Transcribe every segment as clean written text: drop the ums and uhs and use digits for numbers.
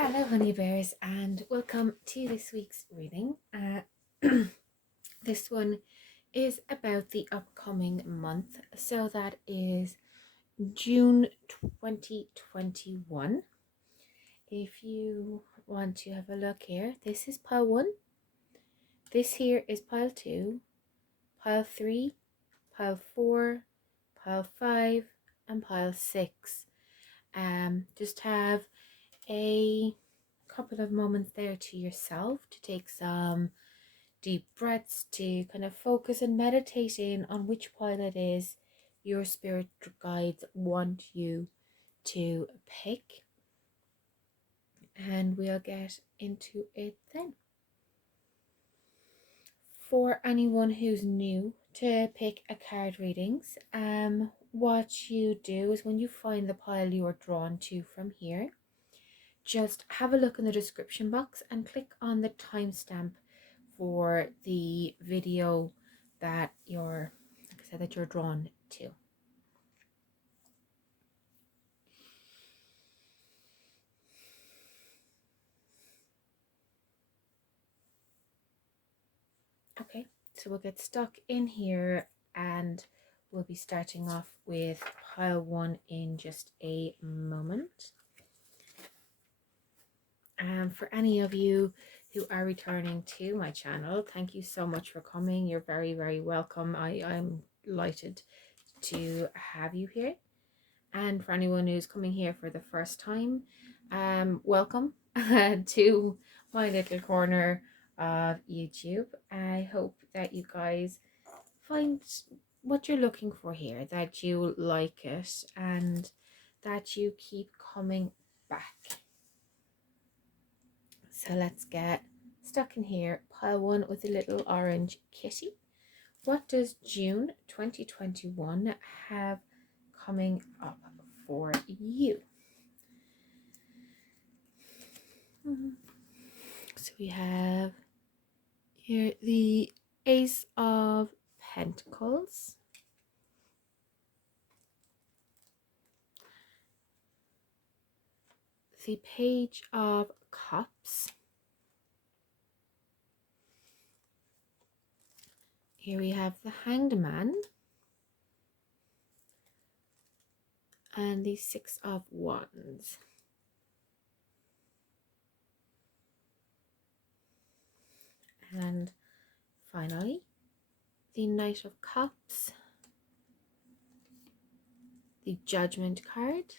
Hello, honey bears, and welcome to this week's reading. This one is about the upcoming month, so that is June 2021. If you want to have a look here, this is pile 1, this here is pile 2, pile 3, pile 4, pile 5, and pile 6. Just have a couple of moments there to yourself to take some deep breaths, to kind of focus and meditate in on which pile it is your spirit guides want you to pick, and we'll get into it then. For anyone who's new to pick a card readings, what you do is when you find the pile you are drawn to from here, just have a look in the description box and click on the timestamp for the video that you're, like I said, that you're drawn to. Okay, so we'll get stuck in here and we'll be starting off with pile 1 in just a moment. For any of you who are returning to my channel, thank you so much for coming. You're very, very welcome. I'm delighted to have you here. And for anyone who's coming here for the first time, welcome to my little corner of YouTube. I hope that you guys find what you're looking for here, that you like it, and that you keep coming back. So let's get stuck in here. Pile 1 with a little orange kitty. What does June 2021 have coming up for you? So we have here the Ace of Pentacles, the Page of Cups, here we have the Hanged Man, and the Six of Wands. And finally, the Knight of Cups, the Judgment card,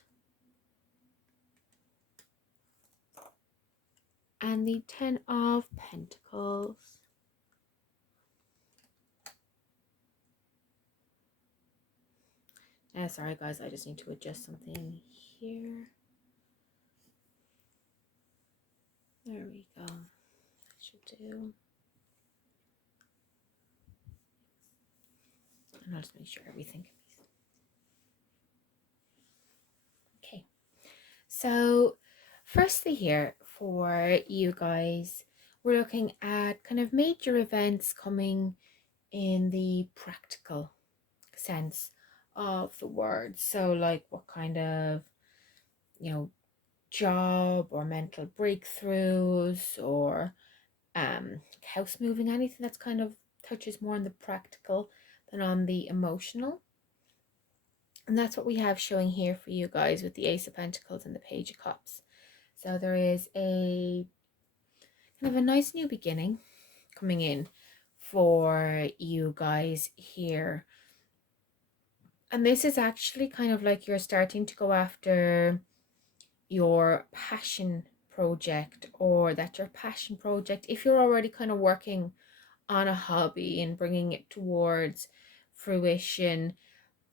and the Ten of Pentacles. Sorry guys, I just need to adjust something here. There we go. That should do. And I'll just make sure everything. Okay. So firstly here for you guys, we're looking at kind of major events coming in the practical sense of the word. So like what kind of, job or mental breakthroughs or house moving, anything that's kind of touches more on the practical than on the emotional. And that's what we have showing here for you guys with the Ace of Pentacles and the Page of Cups. So there is a kind of a nice new beginning coming in for you guys here. And this is actually kind of like you're starting to go after your passion project, or that your passion project, if you're already kind of working on a hobby and bringing it towards fruition,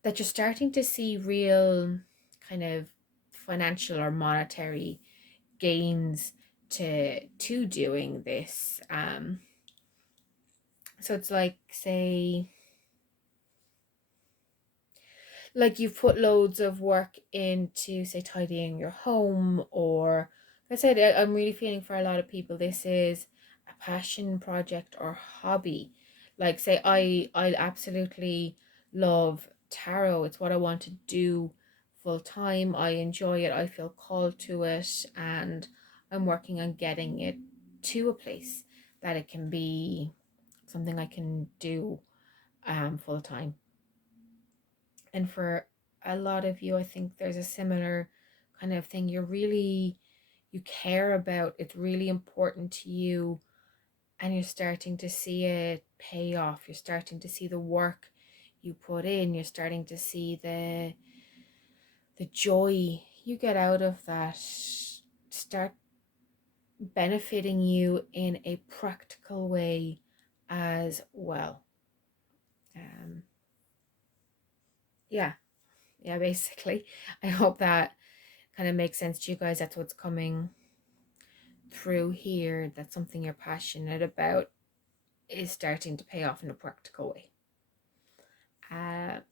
that you're starting to see real kind of financial or monetary gains to doing this. So it's like, say, like you've put loads of work into, say, tidying your home, or like I said, I'm really feeling for a lot of people this is a passion project or hobby. Like, say, I absolutely love tarot. It's what I want to do full time. I enjoy it. I feel called to it, and I'm working on getting it to a place that it can be something I can do full time. And for a lot of you, I think there's a similar kind of thing. You care about, it's really important to you, and you're starting to see it pay off. You're starting to see the work you put in. You're starting to see the joy you get out of that start benefiting you in a practical way as well. Um, yeah, yeah, basically. I hope that kind of makes sense to you guys. That's what's coming through here. That's something you're passionate about is starting to pay off in a practical way.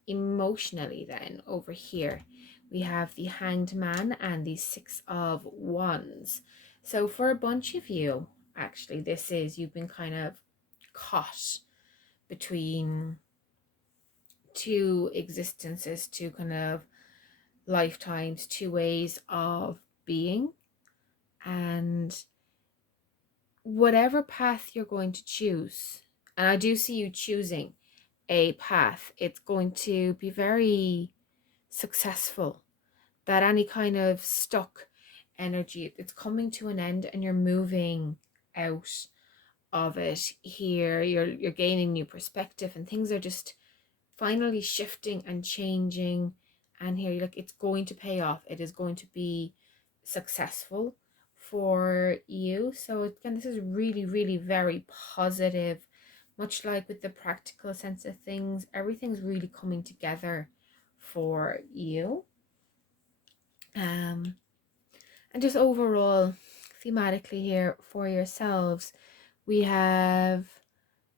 Emotionally, then over here we have the Hanged Man and the Six of Wands. So for a bunch of you, actually, this is you've been kind of caught between two existences, two kind of lifetimes, two ways of being, and whatever path you're going to choose, and I do see you choosing a path, it's going to be very successful. That any kind of stuck energy, it's coming to an end and you're moving out of it here. You're gaining new perspective and things are just finally shifting and changing, and here you're like, it's going to pay off, it is going to be successful for you. So again, this is really, really very positive. Much like with the practical sense of things, everything's really coming together for you. And just overall thematically here for yourselves, we have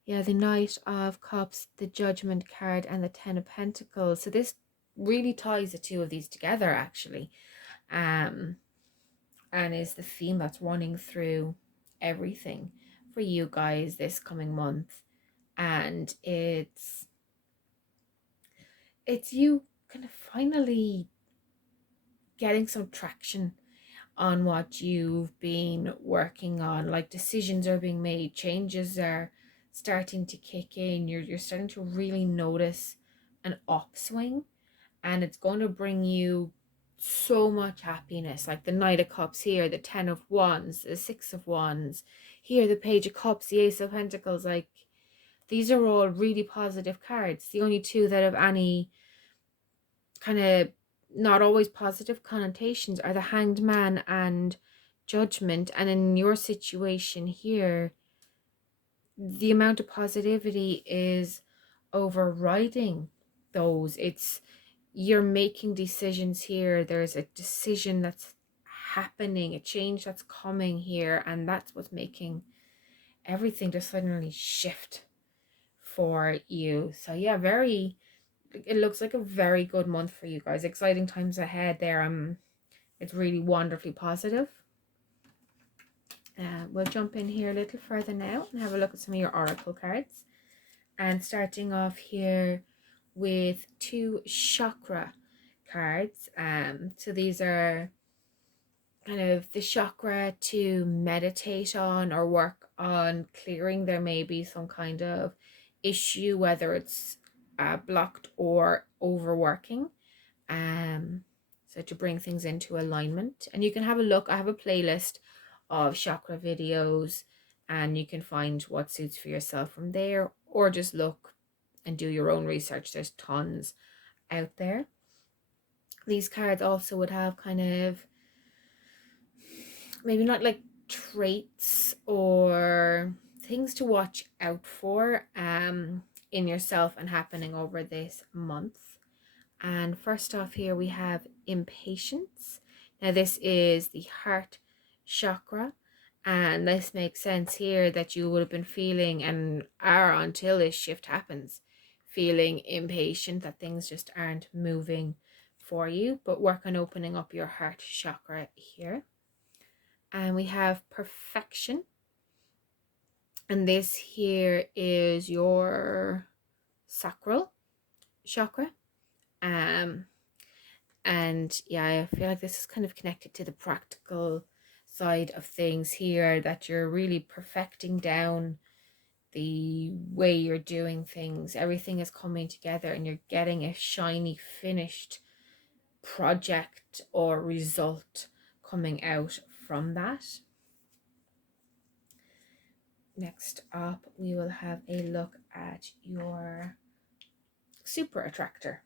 the Knight of Cups, the Judgment card, and the Ten of Pentacles. So this really ties the two of these together, actually, and is the theme that's running through everything for you guys this coming month. And it's you kind of finally getting some traction on what you've been working on. Like decisions are being made, changes are starting to kick in. You're starting to really notice an upswing, and it's going to bring you so much happiness. Like the Knight of Cups here, the Ten of Wands, the Six of Wands here, the Page of Cups, the Ace of Pentacles. Like these are all really positive cards. The only two that have any kind of not always positive connotations are the Hanged Man and Judgment. And in your situation here, the amount of positivity is overriding those. It's you're making decisions here. There's a decision that's happening, a change that's coming here, and that's what's making everything just suddenly shift for you. So yeah, it looks like a very good month for you guys. Exciting times ahead there. It's really wonderfully positive. We'll jump in here a little further now and have a look at some of your oracle cards. And starting off here with two chakra cards. So these are kind of the chakra to meditate on or work on clearing. There may be some kind of issue, whether it's blocked or overworking. So to bring things into alignment. And you can have a look. I have a playlist of chakra videos, and you can find what suits for yourself from there, or just look and do your own research. There's tons out there. These cards also would have kind of maybe not like traits or things to watch out for in yourself and happening over this month. And first off here we have impatience. Now this is the heart chakra, and this makes sense here that you would have been feeling and are, until this shift happens, feeling impatient that things just aren't moving for you. But work on opening up your heart chakra here. And we have perfection, and this here is your sacral chakra. And yeah, I feel like this is kind of connected to the practical side of things here, that you're really perfecting down the way you're doing things. Everything is coming together and you're getting a shiny finished project or result coming out from that. Next up, we will have a look at your super attractor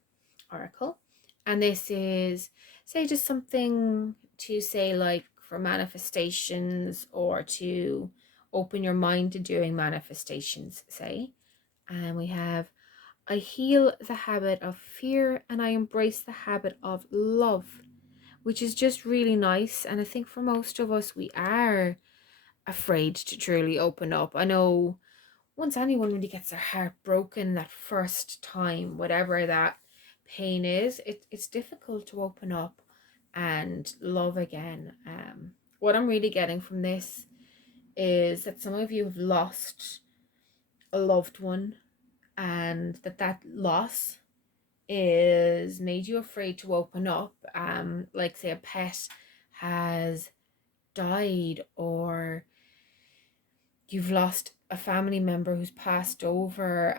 oracle. And this is, say, just something to say, like for manifestations, or to open your mind to doing manifestations, say. And we have, I heal the habit of fear and I embrace the habit of love, which is just really nice. And I think for most of us, we are afraid to truly open up. I know once anyone really gets their heart broken that first time, whatever that pain is, it's difficult to open up and love again. What I'm really getting from this is that some of you have lost a loved one, and that loss is made you afraid to open up. Like say a pet has died, or you've lost a family member who's passed over,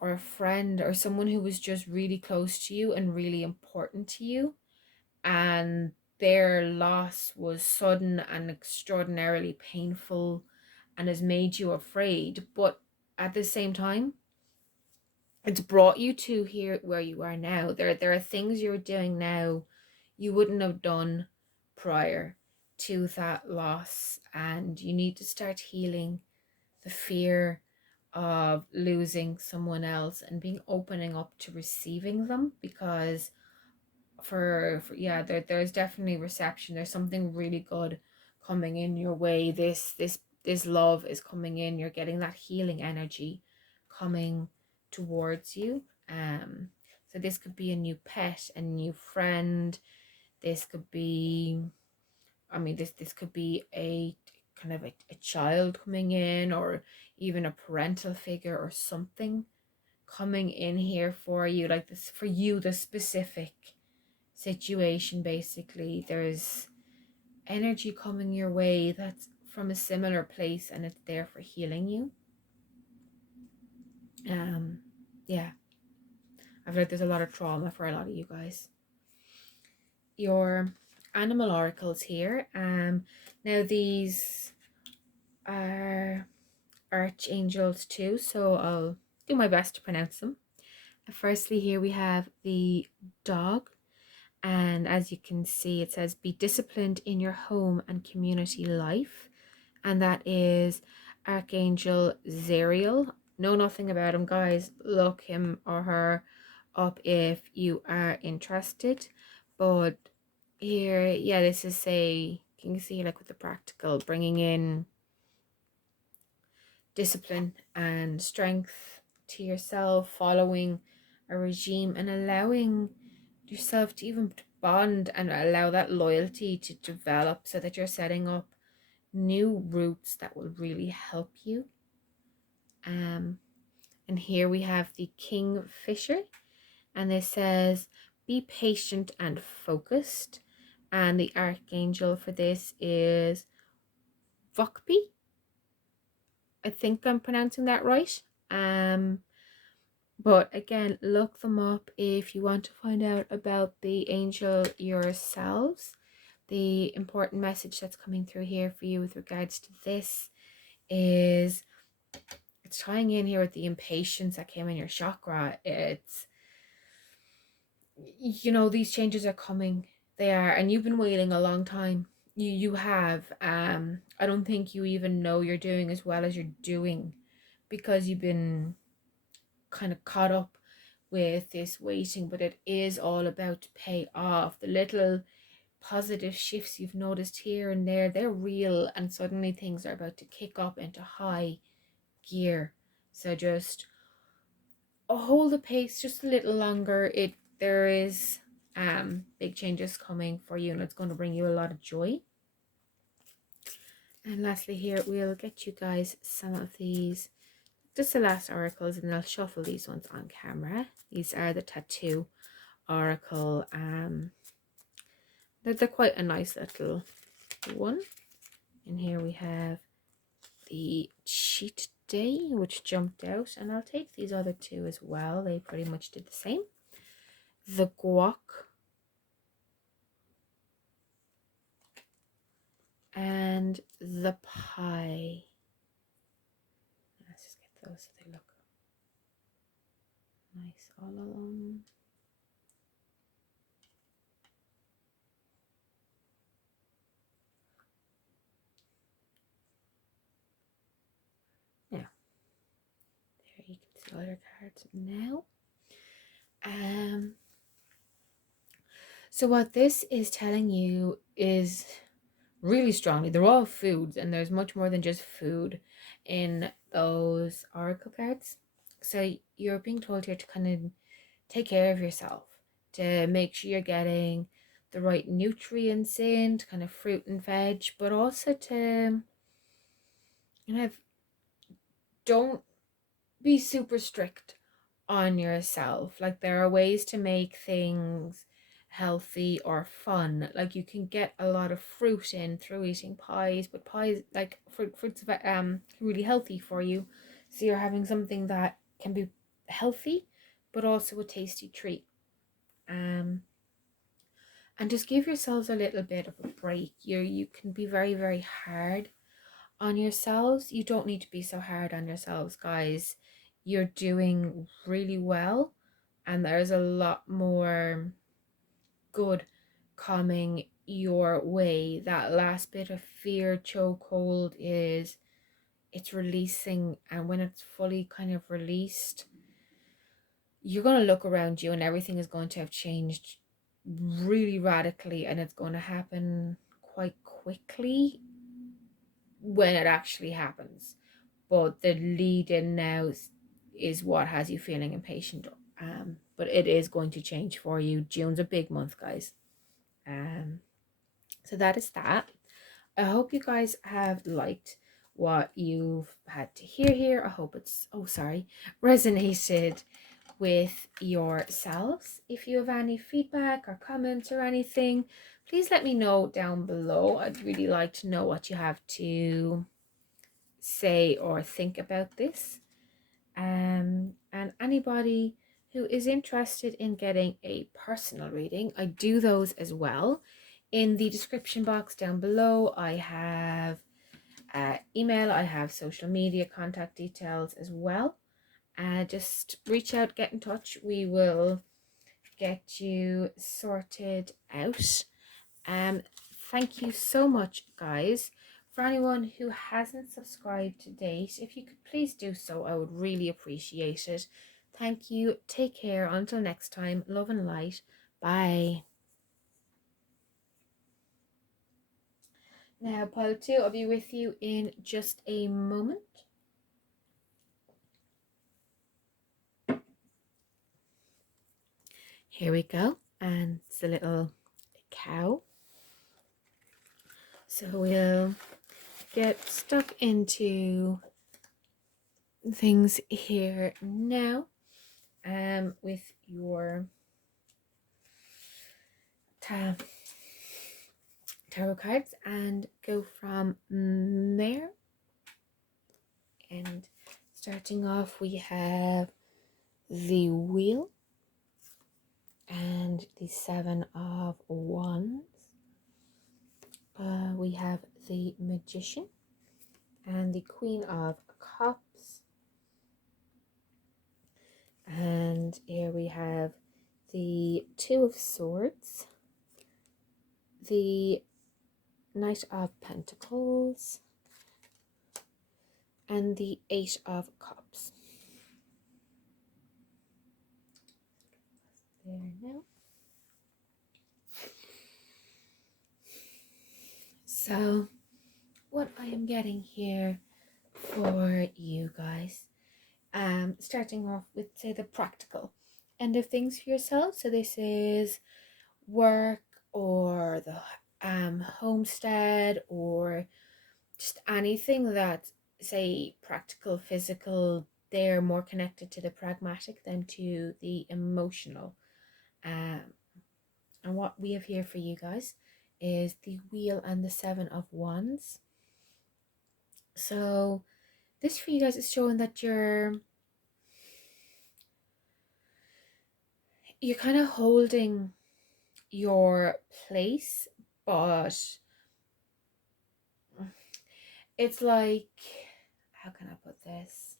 or a friend or someone who was just really close to you and really important to you, and their loss was sudden and extraordinarily painful and has made you afraid. But at the same time, it's brought you to here where you are now. There are things you're doing now you wouldn't have done prior to that loss, and you need to start healing the fear of losing someone else and being opening up to receiving them. Because for yeah, there's definitely reception. There's something really good coming in your way. This love is coming in. You're getting that healing energy coming towards you. So this could be a new pet, a new friend. This could be, I mean, this could be a kind of a child coming in, or even a parental figure or something coming in here for you, like this for you, the specific situation. Basically, there's energy coming your way that's from a similar place, and it's there for healing you. Yeah, I feel like there's a lot of trauma for a lot of you guys. Your animal oracles here. Now these are archangels too, so I'll do my best to pronounce them. Firstly, here we have the dog, and as you can see, it says be disciplined in your home and community life, and that is Archangel Zariel. Know nothing about him, guys. Look him or her up if you are interested. But here, yeah, this is can you see, like with the practical, bringing in discipline and strength to yourself, following a regime and allowing yourself to even bond and allow that loyalty to develop, so that you're setting up new roots that will really help you. And here we have the Kingfisher, and it says be patient and focused, and the archangel for this is Vokpi. I think I'm pronouncing that right. But again, look them up if you want to find out about the angel yourselves. The important message that's coming through here for you with regards to this is, it's tying in here with the impatience that came in your chakra. It's, you know, these changes are coming. They are, and you've been waiting a long time. You have. I don't think you even know you're doing as well as you're doing, because you've been kind of caught up with this waiting, but it is all about to pay off. The little positive shifts you've noticed here and there, they're real, and suddenly things are about to kick up into high gear. So just hold the pace just a little longer. There is big changes coming for you, and it's going to bring you a lot of joy. And lastly here, we'll get you guys some of these, just the last oracles, and I'll shuffle these ones on camera. These are the tattoo oracle. They're quite a nice little one. And here we have the cheat day, which jumped out, and I'll take these other two as well. They pretty much did the same. The guac and the pie. Let's just get those so they look nice all along. Now, there you can see all your cards now. So what this is telling you is really strongly, they're all foods, and there's much more than just food in those oracle cards. So you're being told here to kind of take care of yourself, to make sure you're getting the right nutrients in, to kind of fruit and veg, but also to don't be super strict on yourself. Like, there are ways to make things healthy or fun. Like, you can get a lot of fruit in through eating pies, but pies, like fruits really healthy for you. So you're having something that can be healthy but also a tasty treat. And just give yourselves a little bit of a break. You can be very, very hard on yourselves. You don't need to be so hard on yourselves, guys. You're doing really well, and there's a lot more good coming your way. That last bit of fear chokehold it's releasing, and when it's fully kind of released, you're going to look around you and everything is going to have changed really radically, and it's going to happen quite quickly when it actually happens. But the lead in now is what has you feeling impatient. But it is going to change for you. June's a big month, guys. So that is that. I hope you guys have liked what you've had to hear here. I hope it's resonated with yourselves. If you have any feedback or comments or anything, please let me know down below. I'd really like to know what you have to say or think about this. And anybody who is interested in getting a personal reading, I do those as well. In the description box down below, I have email, I have social media contact details as well. Just reach out, get in touch. We will get you sorted out. Thank you so much, guys. For anyone who hasn't subscribed to date, if you could please do so, I would really appreciate it. Thank you. Take care. Until next time, love and light. Bye. Now, pile 2, I'll be with you in just a moment. Here we go. And it's a little cow. So we'll get stuck into things here now with your tarot cards and go from there. And starting off, we have the Wheel and the Seven of Wands. We have the Magician and the Queen of Cups. And here we have the Two of Swords, the Knight of Pentacles, and the Eight of Cups. There now. So what I am getting here for you guys, starting off with, say, the practical end of things for yourself. So this is work or the homestead, or just anything that, say, practical, physical. They're more connected to the pragmatic than to the emotional. And what we have here for you guys is the Wheel and the Seven of Wands. So this for you guys is showing that you're kind of holding your place, but it's like, how can I put this?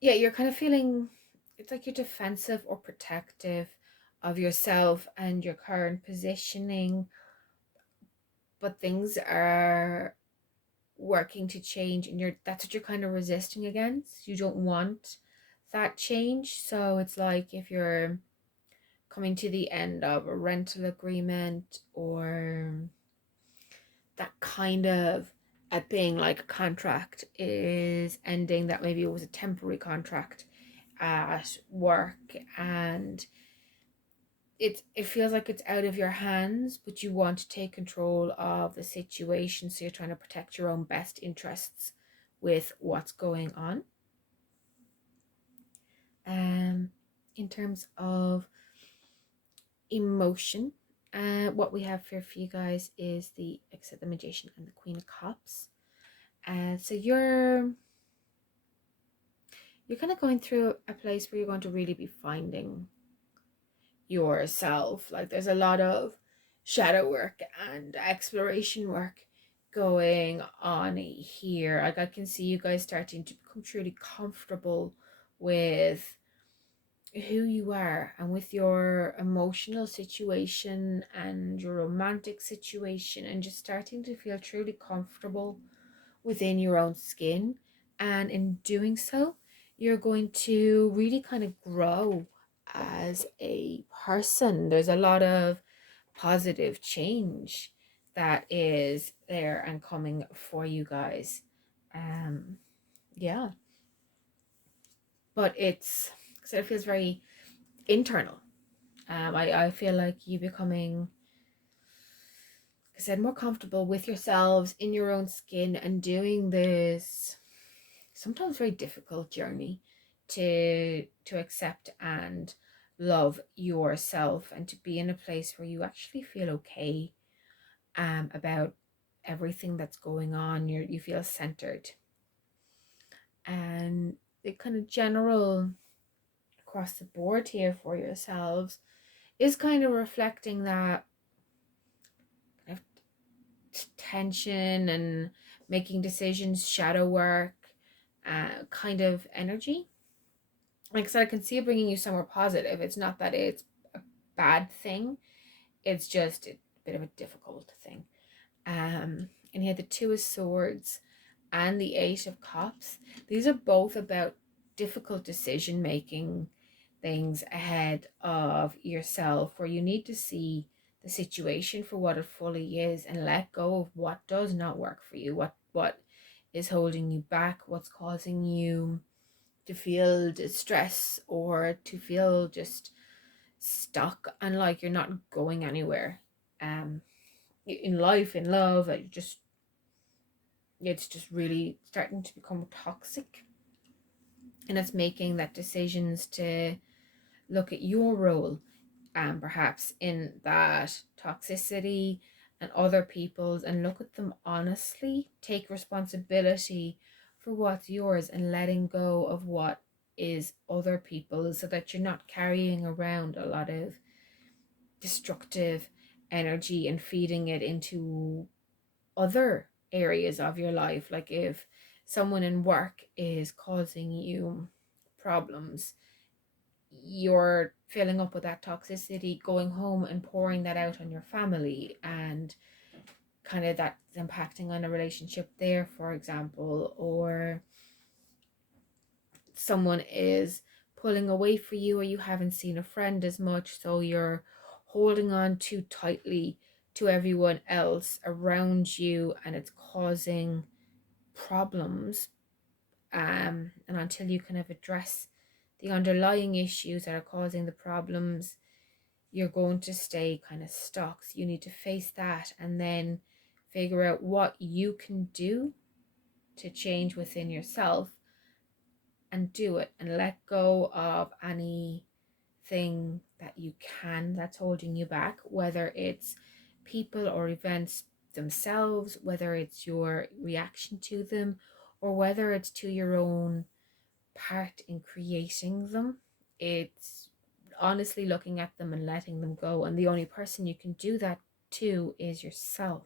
Yeah, you're kind of feeling, it's like you're defensive or protective of yourself and your current positioning, but things are working to change, and that's what you're kind of resisting against. You don't want that change. So it's like if you're coming to the end of a rental agreement, or that kind of a thing, like a contract is ending, that maybe it was a temporary contract at work, and it feels like it's out of your hands, but you want to take control of the situation, so you're trying to protect your own best interests with what's going on. um in terms of emotion, what we have here for you guys is the, like I said, the Magician and the Queen of Cups. So you're kind of going through a place where you're going to really be finding yourself. Like there's a lot of shadow work and exploration work going on here. Like I can see you guys starting to become truly comfortable with who you are and with your emotional situation and your romantic situation, and just starting to feel truly comfortable within your own skin. And in doing so, you're going to really kind of grow as a person. There's a lot of positive change that is there and coming for you guys. Um, yeah, but it's, so it feels very internal. I feel like you becoming, like I said, more comfortable with yourselves in your own skin, and doing this sometimes very difficult journey to accept and love yourself, and to be in a place where you actually feel okay about everything that's going on. You feel centered, and the kind of general across the board here for yourselves is kind of reflecting that kind of tension and making decisions, shadow work, kind of energy. Like I said, I can see it bringing you somewhere positive. It's not that it's a bad thing, it's just a bit of a difficult thing. And he had the Two of Swords and the Eight of Cups. These are both about difficult decision making things ahead of yourself, where you need to see the situation for what it fully is and let go of what does not work for you, what is holding you back, what's causing you to feel distress or to feel just stuck and like you're not going anywhere. In life, in love, it's just really starting to become toxic, and it's making that decisions to look at your role, perhaps in that toxicity and other people's, and look at them honestly, take responsibility for what's yours, and letting go of what is other people's, so that you're not carrying around a lot of destructive energy and feeding it into other areas of your life. Like if someone in work is causing you problems, you're filling up with that toxicity, going home and pouring that out on your family, and kind of that's impacting on a relationship there, for example. Or someone is pulling away for you, or you haven't seen a friend as much, so you're holding on too tightly to everyone else around you, and it's causing problems. And until you kind of address the underlying issues that are causing the problems, you're going to stay kind of stuck. So you need to face that, and then figure out what you can do to change within yourself, and do it, and let go of anything that you can that's holding you back, whether it's people or events themselves, whether it's your reaction to them or whether it's to your own part in creating them. It's honestly looking at them and letting them go. And the only person you can do that to is yourself.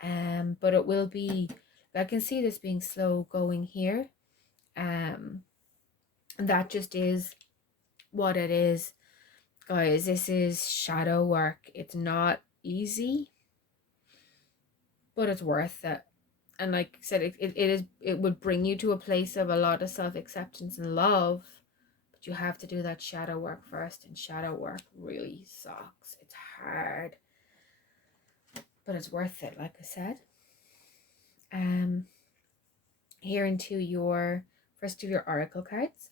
But it will be, I can see this being slow going here. And that just is what it is. Guys, this is shadow work. It's not easy, but it's worth it. And like I said, it would bring you to a place of a lot of self-acceptance and love, but you have to do that shadow work first, and shadow work really sucks. It's hard, but it's worth it, like I said. Here into your first of your oracle cards,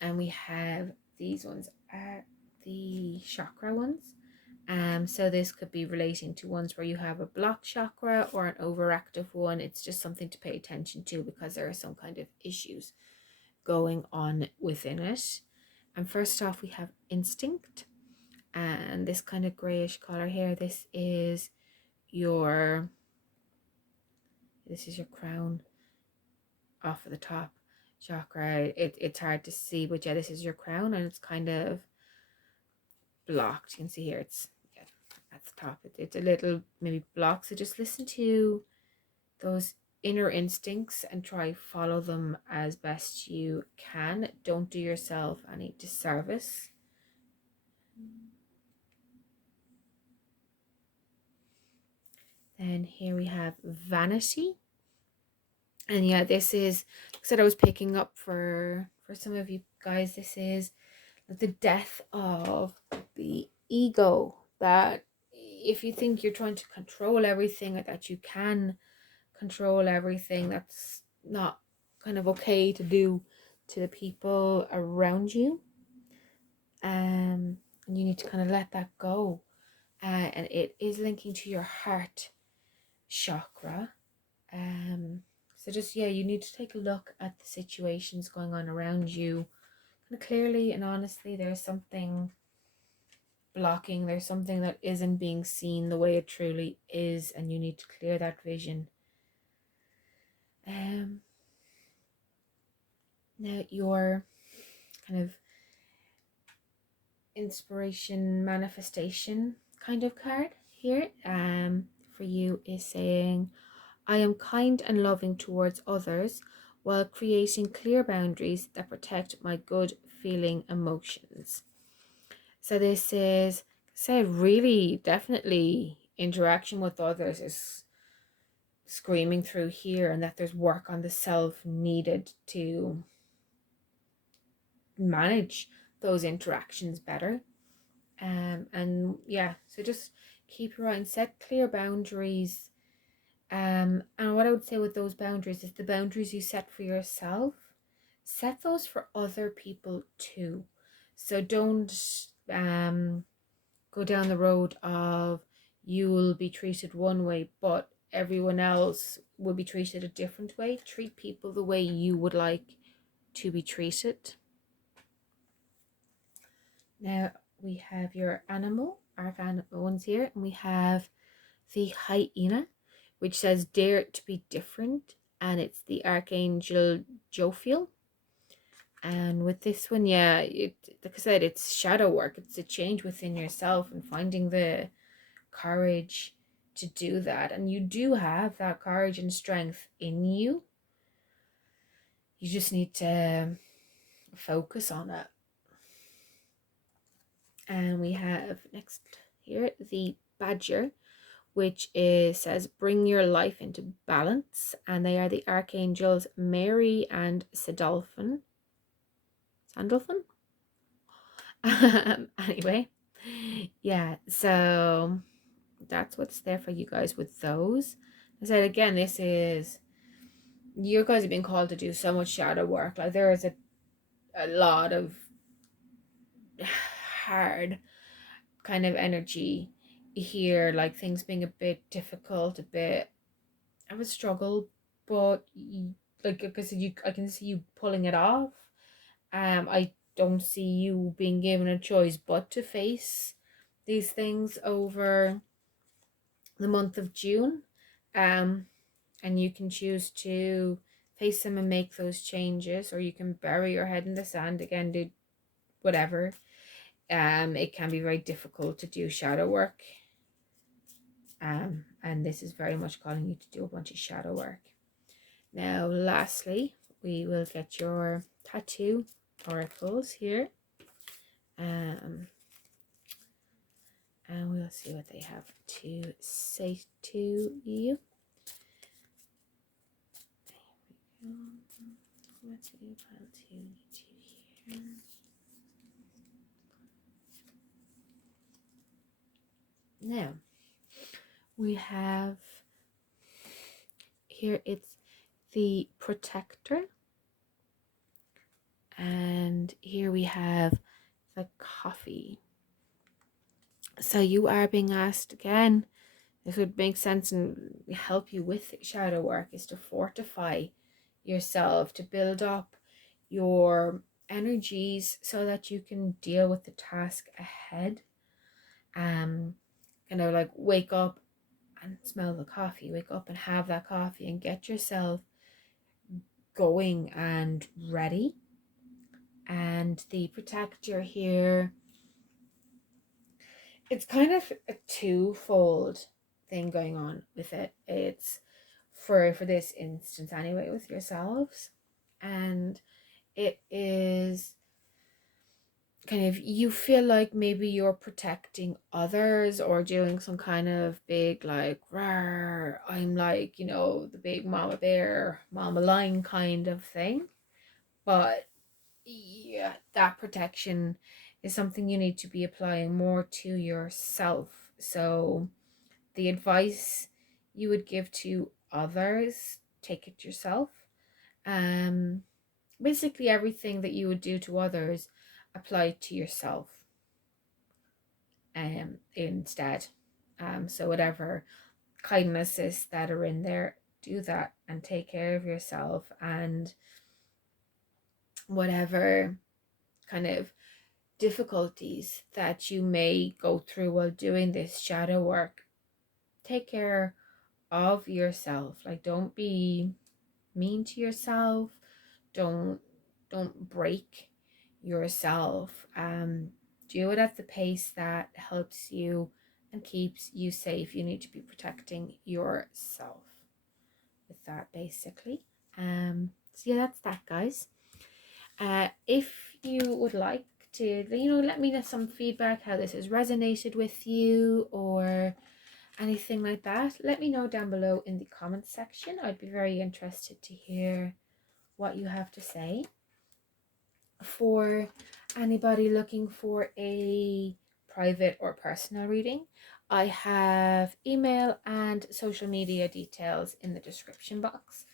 and we have these ones are the chakra ones. So this could be relating to ones where you have a blocked chakra or an overactive one. It's just something to pay attention to because there are some kind of issues going on within it. And first off, we have instinct, and this kind of grayish color here. This is your crown off of the top chakra. It's hard to see, but yeah, this is your crown, and it's kind of blocked. You can see here it's at the top. It's a little maybe blocked. So just listen to those inner instincts and try follow them as best you can. Don't do yourself any disservice. Then here we have vanity. And yeah, this is, like I said, I was picking up for some of you guys, this is the death of the ego. That if you think you're trying to control everything, that you can control everything, that's not kind of okay to do to the people around you. And you need to kind of let that go. And it is linking to your heart chakra. So just, yeah, you need to take a look at the situations going on around you kind of clearly and honestly. There's something blocking, there's something that isn't being seen the way it truly is, and you need to clear that vision. Now your kind of inspiration manifestation kind of card here for you is saying, I am kind and loving towards others while creating clear boundaries that protect my good feeling emotions. So this is, say, really definitely interaction with others is screaming through here, and that there's work on the self needed to manage those interactions better. And yeah, so just keep your eye and set clear boundaries. And what I would say with those boundaries is the boundaries you set for yourself, set those for other people too. So don't go down the road of you will be treated one way, but everyone else will be treated a different way. Treat people the way you would like to be treated. Now we have your animal, arcana ones here, and we have the hyena, which says dare to be different, and it's the archangel Jophiel. And with this one, yeah, like I said, it's shadow work. It's a change within yourself and finding the courage to do that. And you do have that courage and strength in you. You just need to focus on it. And we have next here the badger, which says bring your life into balance, and they are the archangels Mary and Sandalphon. Anyway, yeah, so that's what's there for you guys with those. I said again, this is, you guys have been called to do so much shadow work. Like there is a lot of hard kind of energy here, like things being a bit difficult, a bit of a struggle, but like I said, I can see you pulling it off. I don't see you being given a choice but to face these things over the month of June. And you can choose to face them and make those changes, or you can bury your head in the sand again, do whatever. It can be very difficult to do shadow work. And this is very much calling you to do a bunch of shadow work. Now, lastly, we will get your tattoo oracles here. And we'll see what they have to say to you. There we go. What do pile 2 need to hear? Now, we have here, it's the protector. And here we have the coffee. So you are being asked again, this would make sense and help you with shadow work, is to fortify yourself, to build up your energies so that you can deal with the task ahead. Like wake up and smell the coffee, wake up and have that coffee and get yourself going and ready. And the protector here, it's kind of a twofold thing going on with it. It's for this instance anyway, with yourselves, and it is kind of, you feel like maybe you're protecting others or doing some kind of big like rawr, I'm like, the big mama bear, mama lion kind of thing. But yeah, that protection is something you need to be applying more to yourself. So the advice you would give to others, take it yourself. Basically everything that you would do to others, apply to yourself instead. So whatever kindnesses that are in there, do that and take care of yourself. And whatever kind of difficulties that you may go through while doing this shadow work, take care of yourself. Like, don't be mean to yourself, don't break yourself. Do it at the pace that helps you and keeps you safe. You need to be protecting yourself with that, basically. So yeah, that's that, guys. If you would like to, let me know some feedback, how this has resonated with you or anything like that, let me know down below in the comments section. I'd be very interested to hear what you have to say. For anybody looking for a private or personal reading, I have email and social media details in the description box.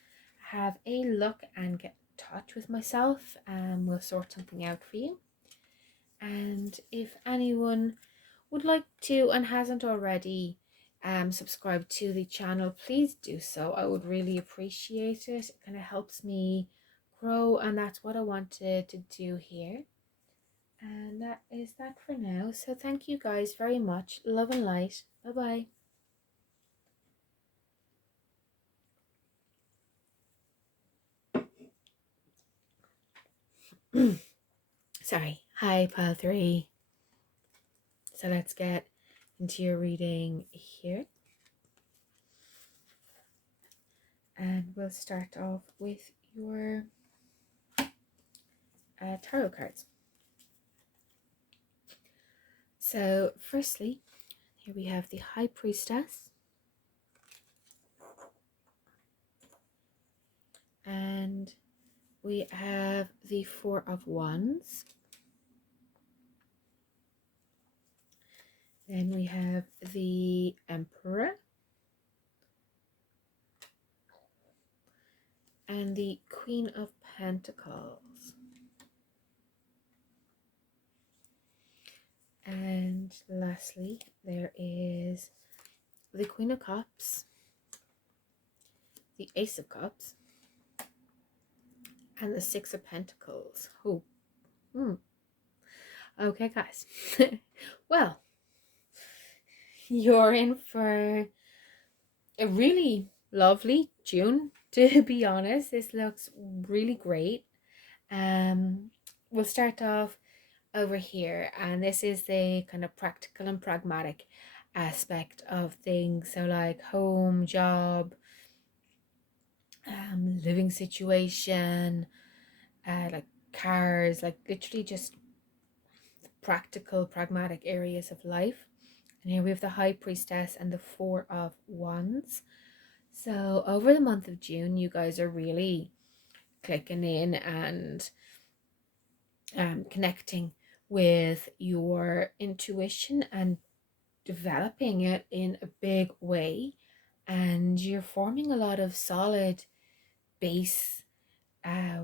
Have a look and get in touch with myself, and we'll sort something out for you. And if anyone would like to and hasn't already subscribed to the channel, please do so. I would really appreciate it. It kind of helps me grow, and that's what I wanted to do here. And that is that for now. So thank you guys very much. Love and light. Bye bye. Sorry. Hi, pile 3. So let's get into your reading here. And we'll start off with your tarot cards. So firstly, here we have the High Priestess. And we have the Four of Wands. Then we have the Emperor. And the Queen of Pentacles. And lastly, there is the Queen of Cups, the Ace of Cups, and the Six of Pentacles. Oh, okay, guys. Well, you're in for a really lovely June, to be honest. This looks really great. Um, we'll start off over here, and this is the kind of practical and pragmatic aspect of things. So, like home, job, living situation, like cars, like literally just practical, pragmatic areas of life. And here we have the High Priestess and the Four of Wands. So, over the month of June, you guys are really clicking in and connecting with your intuition and developing it in a big way. And you're forming a lot of solid base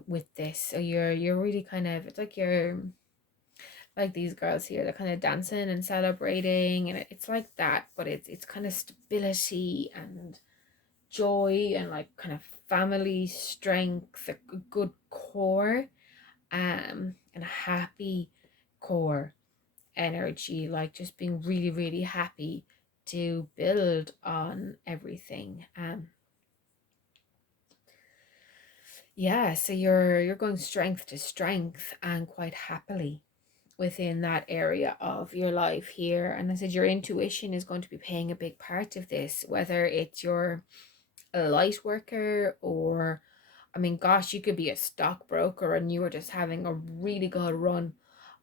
with this. So you're really kind of, it's like you're like these girls here, they're kind of dancing and celebrating, and it's like that, but it's kind of stability and joy and like kind of family strength, a good core, and a happy core energy, like just being really, really happy to build on everything. Yeah, so you're going strength to strength and quite happily within that area of your life here. And I said your intuition is going to be playing a big part of this, whether it's you're a light worker, or I mean, gosh, you could be a stockbroker and you were just having a really good run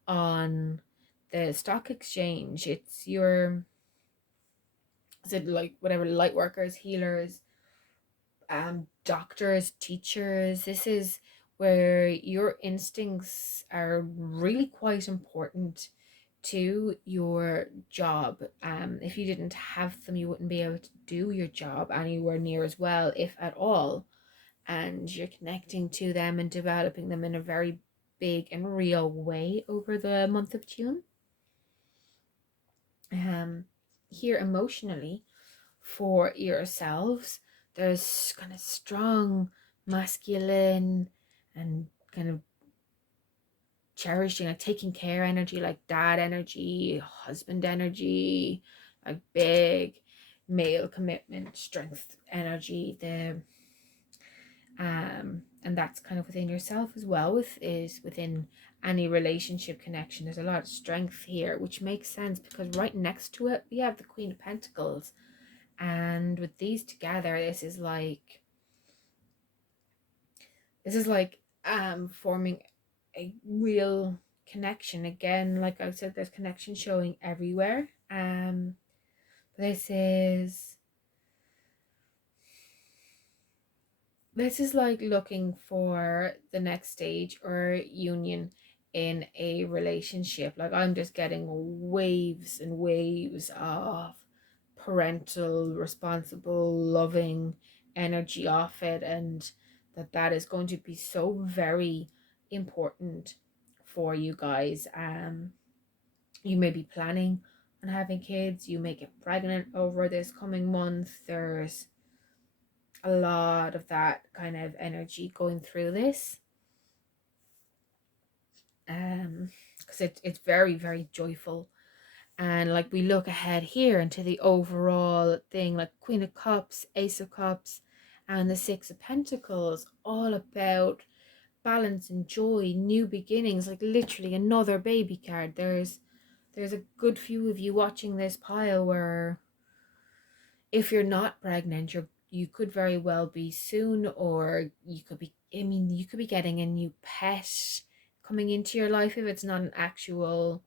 on the stock exchange. It's your, is it like whatever, light workers, healers, doctors, teachers. This is where your instincts are really quite important to your job. If you didn't have them, you wouldn't be able to do your job anywhere near as well, if at all. And you're connecting to them and developing them in a very big and real way over the month of June. Um, Here emotionally, for yourselves, there's kind of strong masculine and kind of cherishing, like taking care energy, like dad energy, husband energy, like big male commitment strength energy. The and that's kind of within yourself as well, within any relationship connection. There's a lot of strength here, which makes sense because right next to it we have the Queen of Pentacles. And with these together, this is like forming a real connection. Again, like I said, there's connection showing everywhere. This is this is like looking for the next stage or union in a relationship. Like I'm just getting waves and waves of parental, responsible, loving energy off it, and that is going to be so very important for you guys. You may be planning on having kids, you may get pregnant over this coming month. There's a lot of that kind of energy going through this, because it's very, very joyful. And like we look ahead here into the overall thing, like Queen of Cups, Ace of Cups, and the Six of Pentacles, all about balance and joy, new beginnings, like literally another baby card. There's a good few of you watching this pile where if you're not pregnant, you could very well be soon, or you could be, I mean, you could be getting a new pet coming into your life if it's not an actual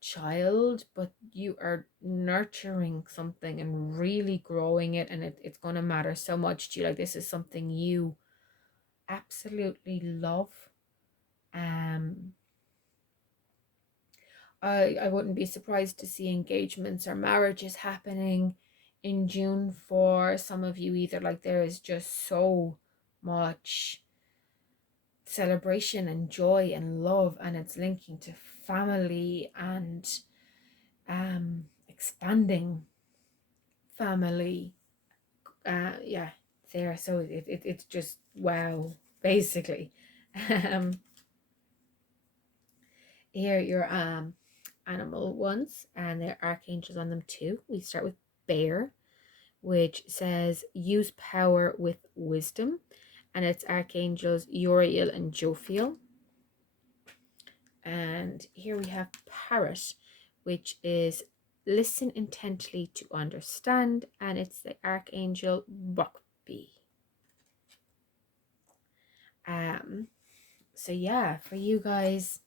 child, but you are nurturing something and really growing it, and it's going to matter so much to you. Like this is something you absolutely love. um I wouldn't be surprised to see engagements or marriages happening in June for some of you either. Like there is just so much celebration and joy and love, and it's linking to family and expanding family. Yeah, there. So it's just wow, basically. um Here your animal ones, and their archangels on them too. We start with bear, which says use power with wisdom, and it's archangels Uriel and Jophiel. And here we have Parrot, which is listen intently to understand, and it's the archangel Buckby. So yeah, for you guys,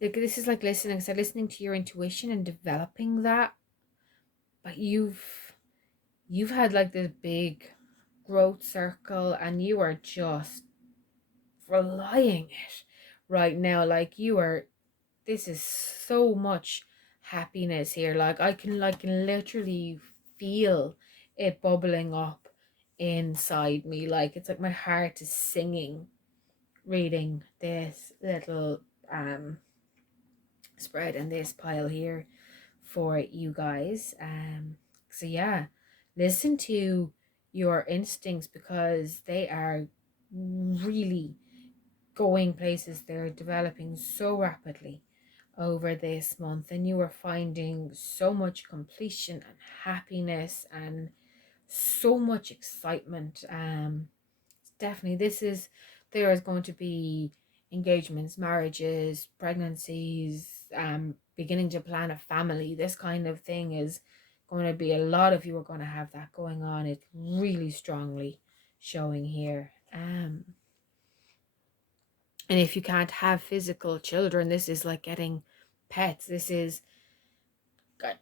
like, this is like listening. So listening to your intuition and developing that, but you've had like this big growth circle, and you are just flying it right now. Like, you are, this is so much happiness here. Like, I can literally feel it bubbling up inside me. Like, it's like my heart is singing reading this little spread and this pile here for you guys. So yeah, listen to your instincts, because they are really going places. They're developing so rapidly over this month, and you are finding so much completion and happiness and so much excitement. Definitely, there is going to be engagements, marriages, pregnancies, beginning to plan a family. This kind of thing is going to be, a lot of you are going to have that going on. It's really strongly showing here. And if you can't have physical children, this is like getting pets. This is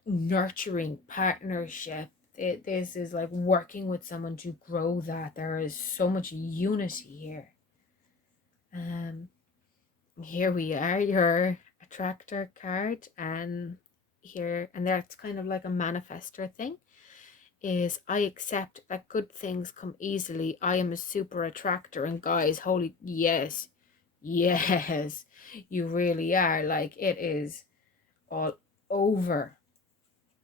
nurturing partnership. This is like working with someone to grow that. There is so much unity here. Here we are, your attractor card, and here, and that's kind of like a manifestor thing, is I accept that good things come easily. I am a super attractor, and guys, holy yes, yes, you really are. Like, it is all over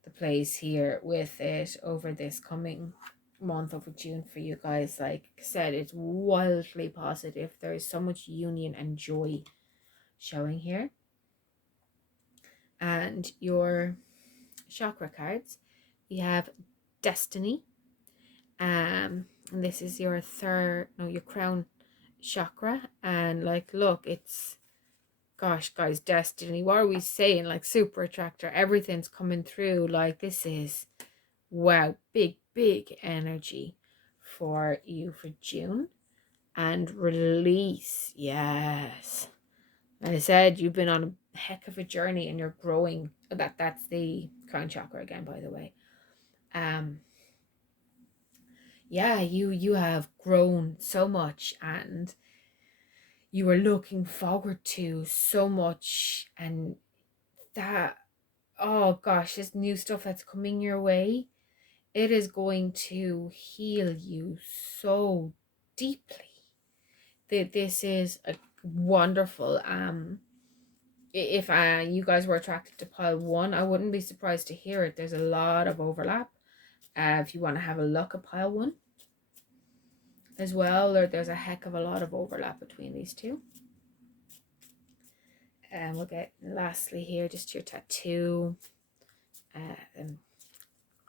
the place here with it over this coming month, over June for you guys. Like I said, it's wildly positive. There is so much union and joy showing here. And your chakra cards, we have Destiny, and this is your your crown chakra. And like, look, it's, gosh guys, Destiny, what are we saying? Like, super attractor, everything's coming through. Like, this is, wow, big energy for you for June. And release, yes. And I said, you've been on a heck of a journey, and you're growing. That's the crown chakra again, by the way. Yeah, you have grown so much, and you are looking forward to so much, and that, oh gosh, this new stuff that's coming your way, it is going to heal you so deeply. This is a wonderful, if you guys were attracted to pile one, I wouldn't be surprised to hear it. There's a lot of overlap. If you want to have a look at pile one as well, there's a heck of a lot of overlap between these two. And we'll get lastly here just your tattoo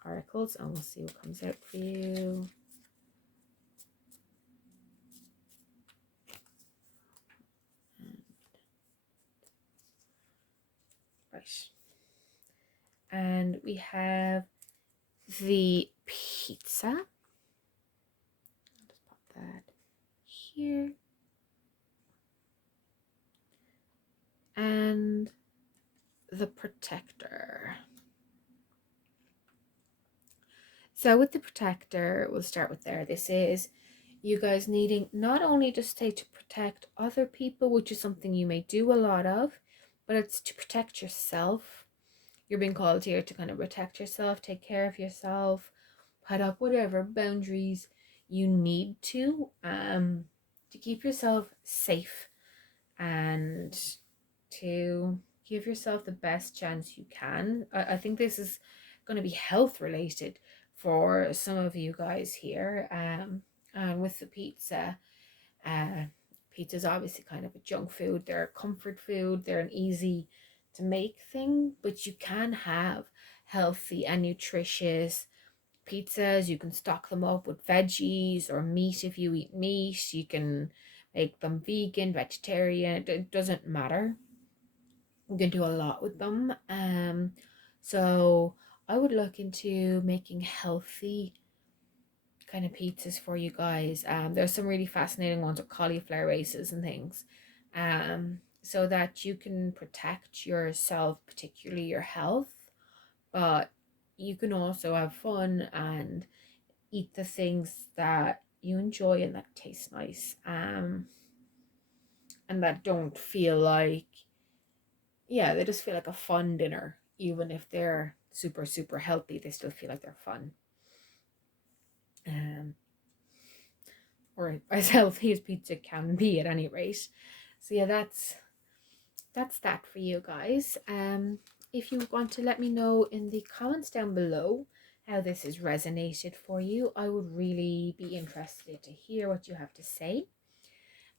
oracles, and we'll see what comes out for you. Right. And we have the pizza. I'll just pop that here. And the protector. So with the protector, we'll start with there. This is you guys needing not only to stay to protect other people, which is something you may do a lot of, but it's to protect yourself. You're being called here to kind of protect yourself, take care of yourself, put up whatever boundaries you need to keep yourself safe, and to give yourself the best chance you can. I think this is going to be health related for some of you guys here. And with the pizza, pizza's obviously kind of a junk food. They're a comfort food. They're an easy to make thing, but you can have healthy and nutritious pizzas. You can stock them up with veggies or meat if you eat meat. You can make them vegan, vegetarian, it doesn't matter. You can do a lot with them. So I would look into making healthy kind of pizzas for you guys. There's some really fascinating ones with cauliflower races and things. So that you can protect yourself, particularly your health, but you can also have fun and eat the things that you enjoy and that taste nice. And that don't feel like, yeah, they just feel like a fun dinner. Even if they're super, super healthy, they still feel like they're fun. Um, or as healthy as pizza can be at any rate. So yeah, that's that for you guys. If you want to let me know in the comments down below how this has resonated for you, I would really be interested to hear what you have to say.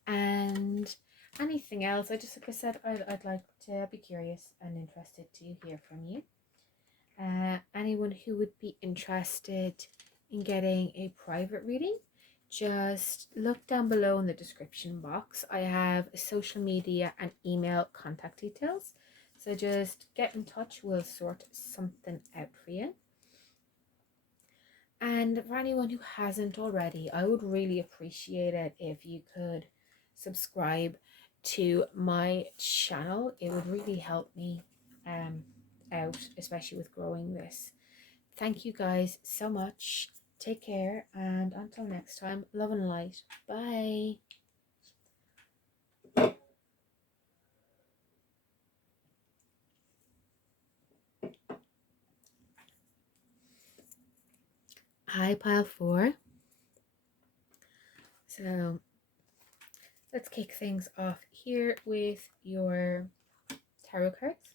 And anything else, I just, like I said, I'd like to be curious and interested to hear from you. Anyone who would be interested in getting a private reading, just look down below in the description box. I have social media and email contact details, so just get in touch. We'll sort something out for you. And for anyone who hasn't already, I would really appreciate it if you could subscribe to my channel. It would really help me out, especially with growing this. Thank you guys so much. Take care, and until next time, love and light. Bye. Hi, pile 4. So let's kick things off here with your tarot cards.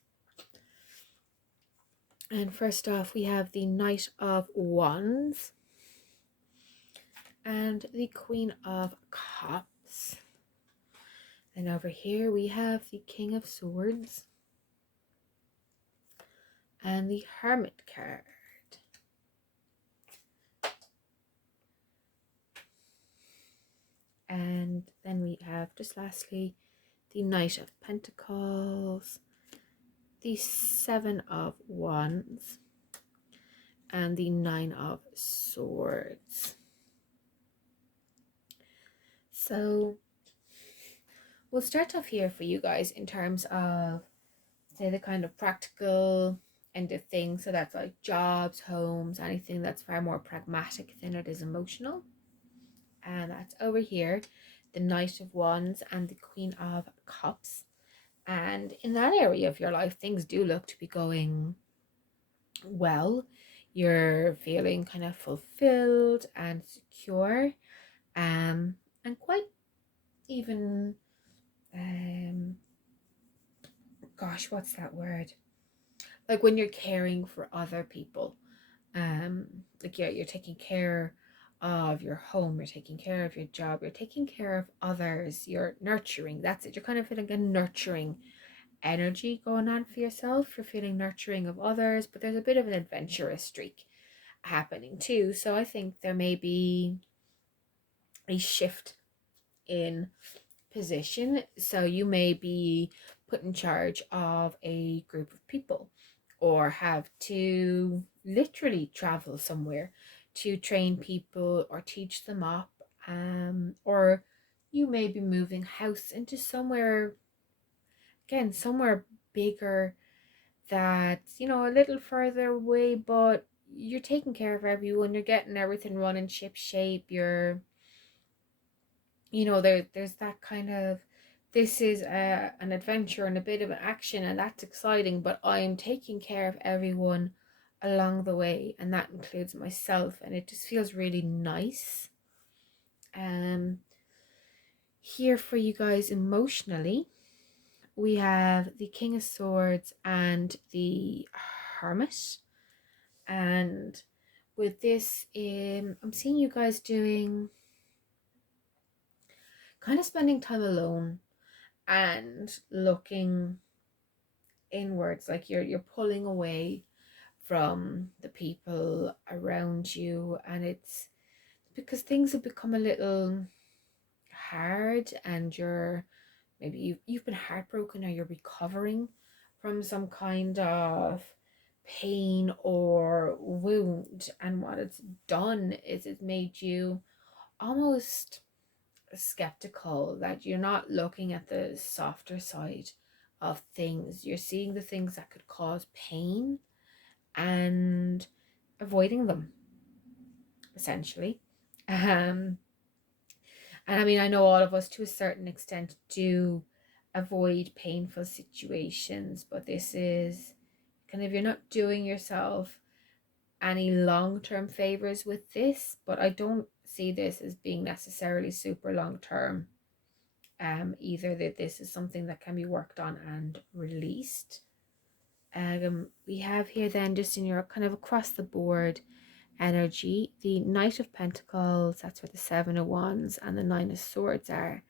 And first off, we have the Knight of Wands and the Queen of Cups. And over here we have the King of Swords and the Hermit card. And then we have, just lastly, the Knight of Pentacles, the Seven of Wands, and the Nine of Swords. So we'll start off here for you guys in terms of, say, the kind of practical end of things. So that's like jobs, homes, anything that's far more pragmatic than it is emotional. And that's over here, the Knight of Wands and the Queen of Cups. And in that area of your life, things do look to be going well. You're feeling kind of fulfilled and secure, and quite even, gosh, what's that word? Like when you're caring for other people, like you're taking care of your home, you're taking care of your job, you're taking care of others, you're nurturing. That's it. You're kind of feeling a nurturing energy going on for yourself. You're feeling nurturing of others, but there's a bit of an adventurous streak happening too. So I think there may be a shift in position. So you may be put in charge of a group of people, or have to literally travel somewhere to train people or teach them up, or you may be moving house into somewhere, again, somewhere bigger, that's, a little further away, but you're taking care of everyone, you're getting everything running ship shape. You're, there's that kind of, this is an adventure and a bit of an action, and that's exciting, but I'm taking care of everyone along the way, and that includes myself, and it just feels really nice. Here for you guys emotionally, we have the King of Swords and the Hermit. And with this, I'm seeing you guys doing kind of spending time alone and looking inwards, like you're pulling away from the people around you, and it's because things have become a little hard, and maybe you've been heartbroken, or you're recovering from some kind of pain or wound, and what it's done is it's made you almost skeptical, that you're not looking at the softer side of things. You're seeing the things that could cause pain and avoiding them, essentially. um and I mean, I know all of us to a certain extent do avoid painful situations, but this is kind of, you're not doing yourself any long-term favors with this, but I don't see this as being necessarily super long-term either, that this is something that can be worked on and released. We have here then, just in your kind of across the board energy, the Knight of Pentacles, that's where the Seven of Wands and the Nine of Swords are.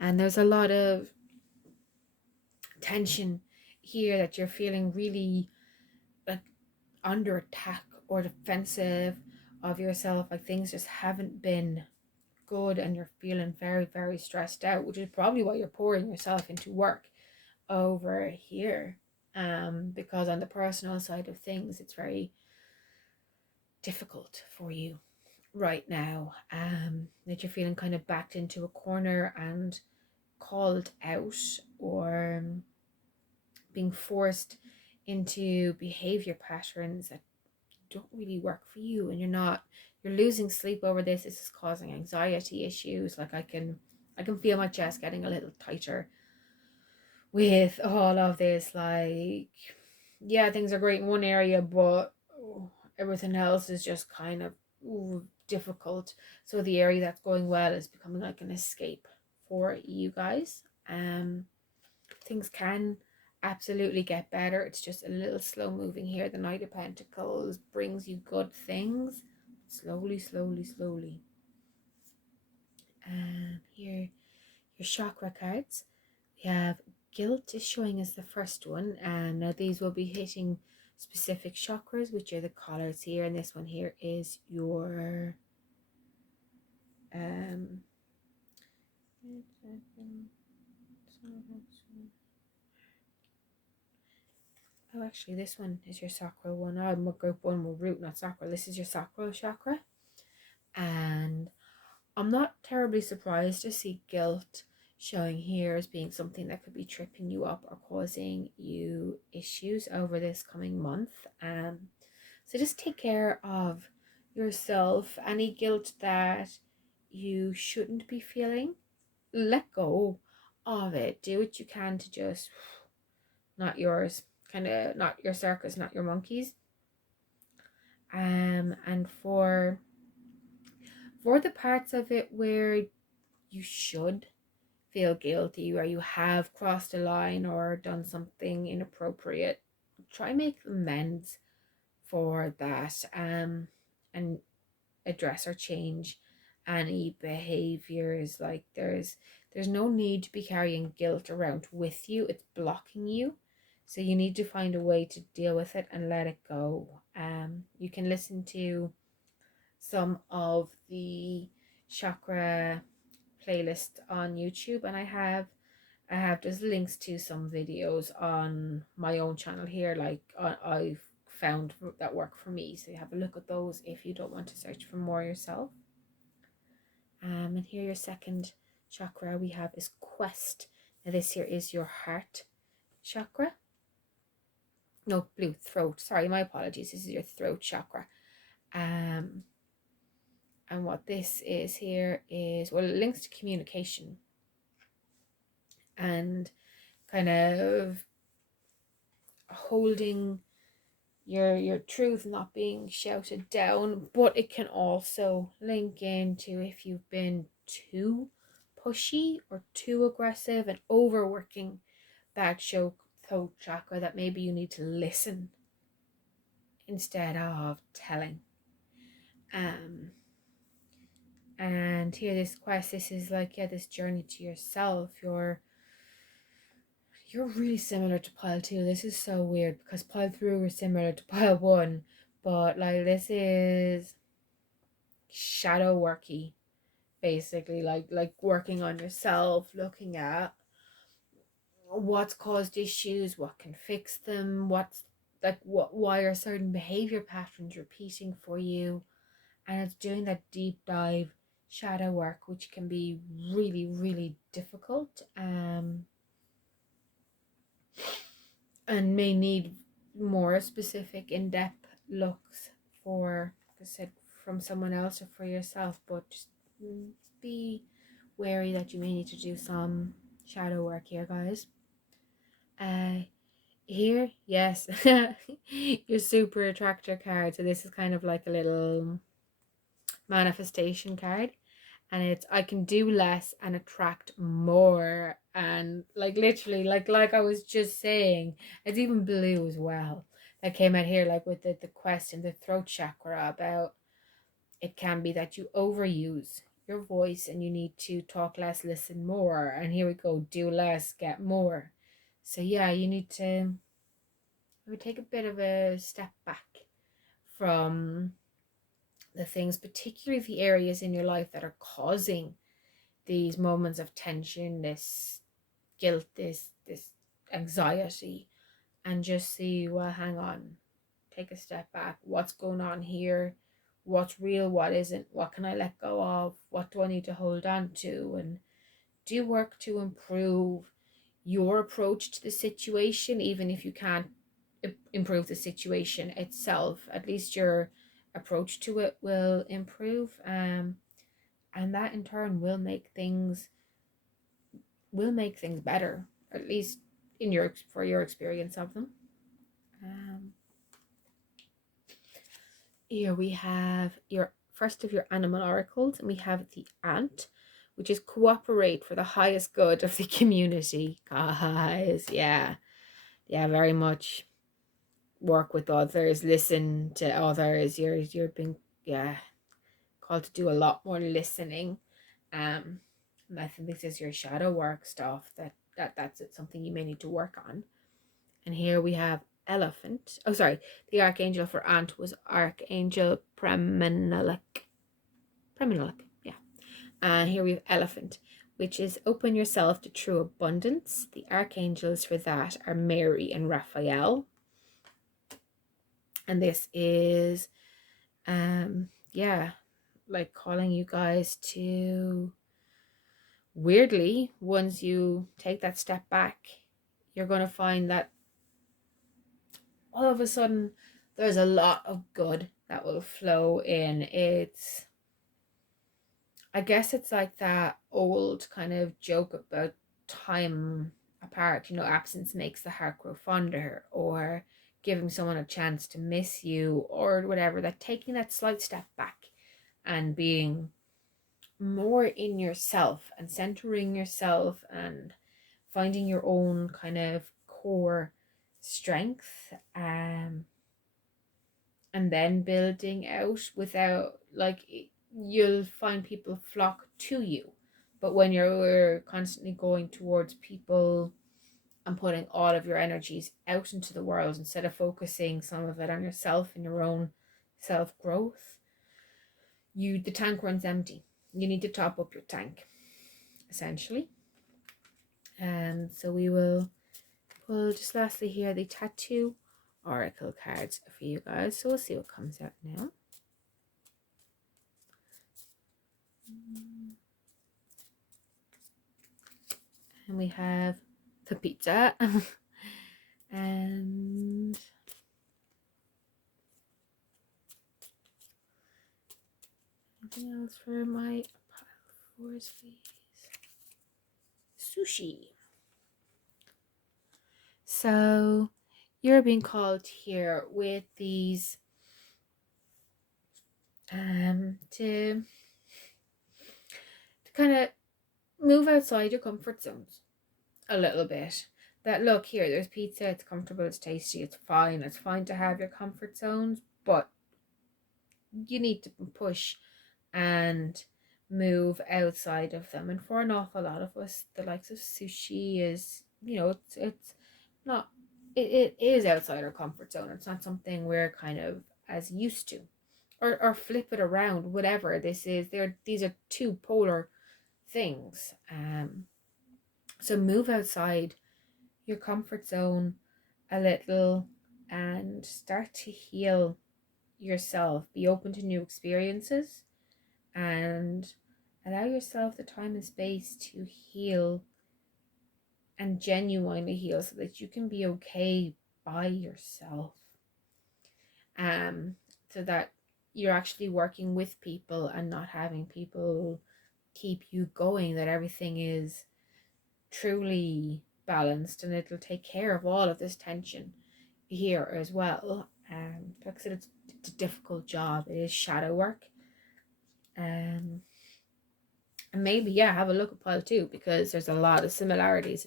And there's a lot of tension here, that you're feeling really like under attack or defensive of yourself, like things just haven't been good, and you're feeling very, very stressed out, which is probably why you're pouring yourself into work over here. Because on the personal side of things, it's very difficult for you right now, that you're feeling kind of backed into a corner and called out, or being forced into behavior patterns that don't really work for you, and you're losing sleep over this. This is causing anxiety issues. Like I can feel my chest getting a little tighter with all of this. Like, yeah, things are great in one area, but everything else is just kind of difficult. So the area that's going well is becoming like an escape for you guys. Things can absolutely get better. It's just a little slow moving here. The Knight of Pentacles brings you good things, slowly, slowly, slowly. Here, your chakra cards. We have guilt is showing as the first one, and now these will be hitting specific chakras, which are the colors here, and this one here is your oh, actually, this one is your sacral one. I'm a group one with root, not sacral. This is your sacral chakra. And I'm not terribly surprised to see guilt showing here as being something that could be tripping you up or causing you issues over this coming month. So just take care of yourself. Any guilt that you shouldn't be feeling, let go of it. Do what you can to just, not yours, kind of not your circus, not your monkeys. And for the parts of it where you should feel guilty, where you have crossed a line or done something inappropriate, try make amends for that, and address or change any behaviors. Like there's no need to be carrying guilt around with you. It's blocking you, so you need to find a way to deal with it and let it go. You can listen to some of the chakra playlist on YouTube, and I have just links to some videos on my own channel here, like I've found that work for me, so you have a look at those if you don't want to search for more yourself. And here your second chakra we have is quest. Now this here is your heart chakra. No, blue, throat, sorry, my apologies, this is your throat chakra. And what this is here is, well, it links to communication and kind of holding your truth, not being shouted down. But it can also link into if you've been too pushy or too aggressive and overworking that throat chakra, that maybe you need to listen instead of telling. And here this quest, this is like, yeah, this journey to yourself. You're You're really similar to pile two. This is so weird because pile three was similar to pile one, but like this is shadow worky, basically, like working on yourself, looking at what's caused issues, what can fix them, what's like why are certain behavior patterns repeating for you, and it's doing that deep dive shadow work, which can be really, really difficult, and may need more specific in-depth looks for, like I said, from someone else or for yourself. But just be wary that you may need to do some shadow work here, guys. Here, yes, your super attractor card. So this is kind of like a little manifestation card, and it's I can do less and attract more. And like literally, like I was just saying, it's even blue as well. That came out here, like with the question, the throat chakra, about it can be that you overuse your voice and you need to talk less, listen more. And here we go, do less, get more. So yeah, you need to take a bit of a step back from the things, particularly the areas in your life that are causing these moments of tension, this guilt, this anxiety, and just see, well, hang on, take a step back. What's going on here? What's real? What isn't? What can I let go of? What do I need to hold on to? And do work to improve your approach to the situation, even if you can't improve the situation itself. At least your approach to it will improve, and that in turn will make things better, at least in your for your experience of them. um, Here we have your first of your animal oracles, and we have the ant, which is cooperate for the highest good of the community. Guys, yeah, very much work with others, listen to others. You're being, yeah, called to do a lot more listening. And I think this is your shadow work stuff, that's it, something you may need to work on. And here we have elephant. Oh, sorry, the archangel for ant was Archangel Premenelek. Yeah. And here we have elephant, which is open yourself to true abundance. The archangels for that are Mary and Raphael. And this is yeah, like calling you guys to, weirdly, once you take that step back, you're going to find that all of a sudden there's a lot of good that will flow in. I guess it's like that old kind of joke about time apart, absence makes the heart grow fonder, or giving someone a chance to miss you, or whatever, that taking that slight step back and being more in yourself and centering yourself and finding your own kind of core strength, and then building out without, like, you'll find people flock to you. But when you're constantly going towards people and putting all of your energies out into the world instead of focusing some of it on yourself and your own self growth, the tank runs empty. You need to top up your tank, essentially. And so we will pull just lastly here the tattoo oracle cards for you guys. So we'll see what comes out now. And we have the pizza. And anything else for my pile fours, please? Sushi. So you're being called here with these to kind of move outside your comfort zones a little bit. That, look, here, there's pizza, it's comfortable, it's tasty, it's fine to have your comfort zones, but you need to push and move outside of them. And for an awful lot of us, the likes of sushi is it's not, it is outside our comfort zone. It's not something we're kind of as used to. Or flip it around, whatever this is. These are two polar things. So move outside your comfort zone a little and start to heal yourself. Be open to new experiences and allow yourself the time and space to heal and genuinely heal so that you can be okay by yourself. Um, so that you're actually working with people and not having people keep you going, that everything is truly balanced and it'll take care of all of this tension here as well. Like I said, it's a difficult job. It is shadow work. And maybe, yeah, have a look at pile two because there's a lot of similarities.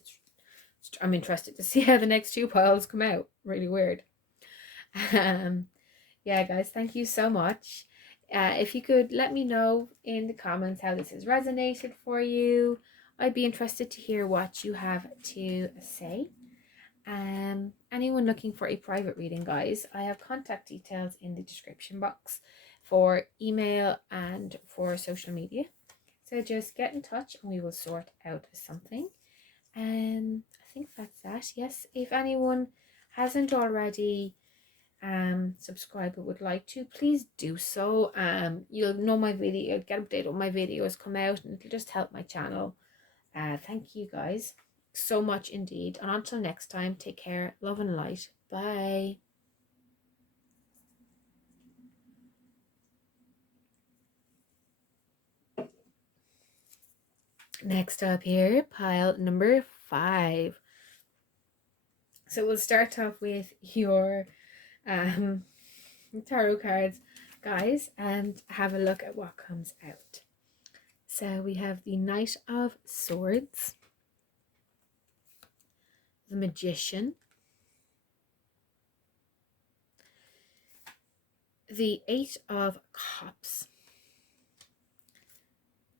I'm interested to see how the next two piles come out. Really weird. Yeah, guys, thank you so much. If you could let me know in the comments how this has resonated for you, I'd be interested to hear what you have to say. Anyone looking for a private reading, guys, I have contact details in the description box for email and for social media. So just get in touch and we will sort out something. I think that's that. Yes, if anyone hasn't already subscribe but would like to, please do so. You'll know my video, get updated when my videos come out, and it'll just help my channel. Thank you guys so much indeed, and until next time, take care, love and light. Bye. Next up here, pile number 5. So we'll start off with your tarot cards, guys, and have a look at what comes out. So we have the Knight of Swords, the Magician, the Eight of Cups,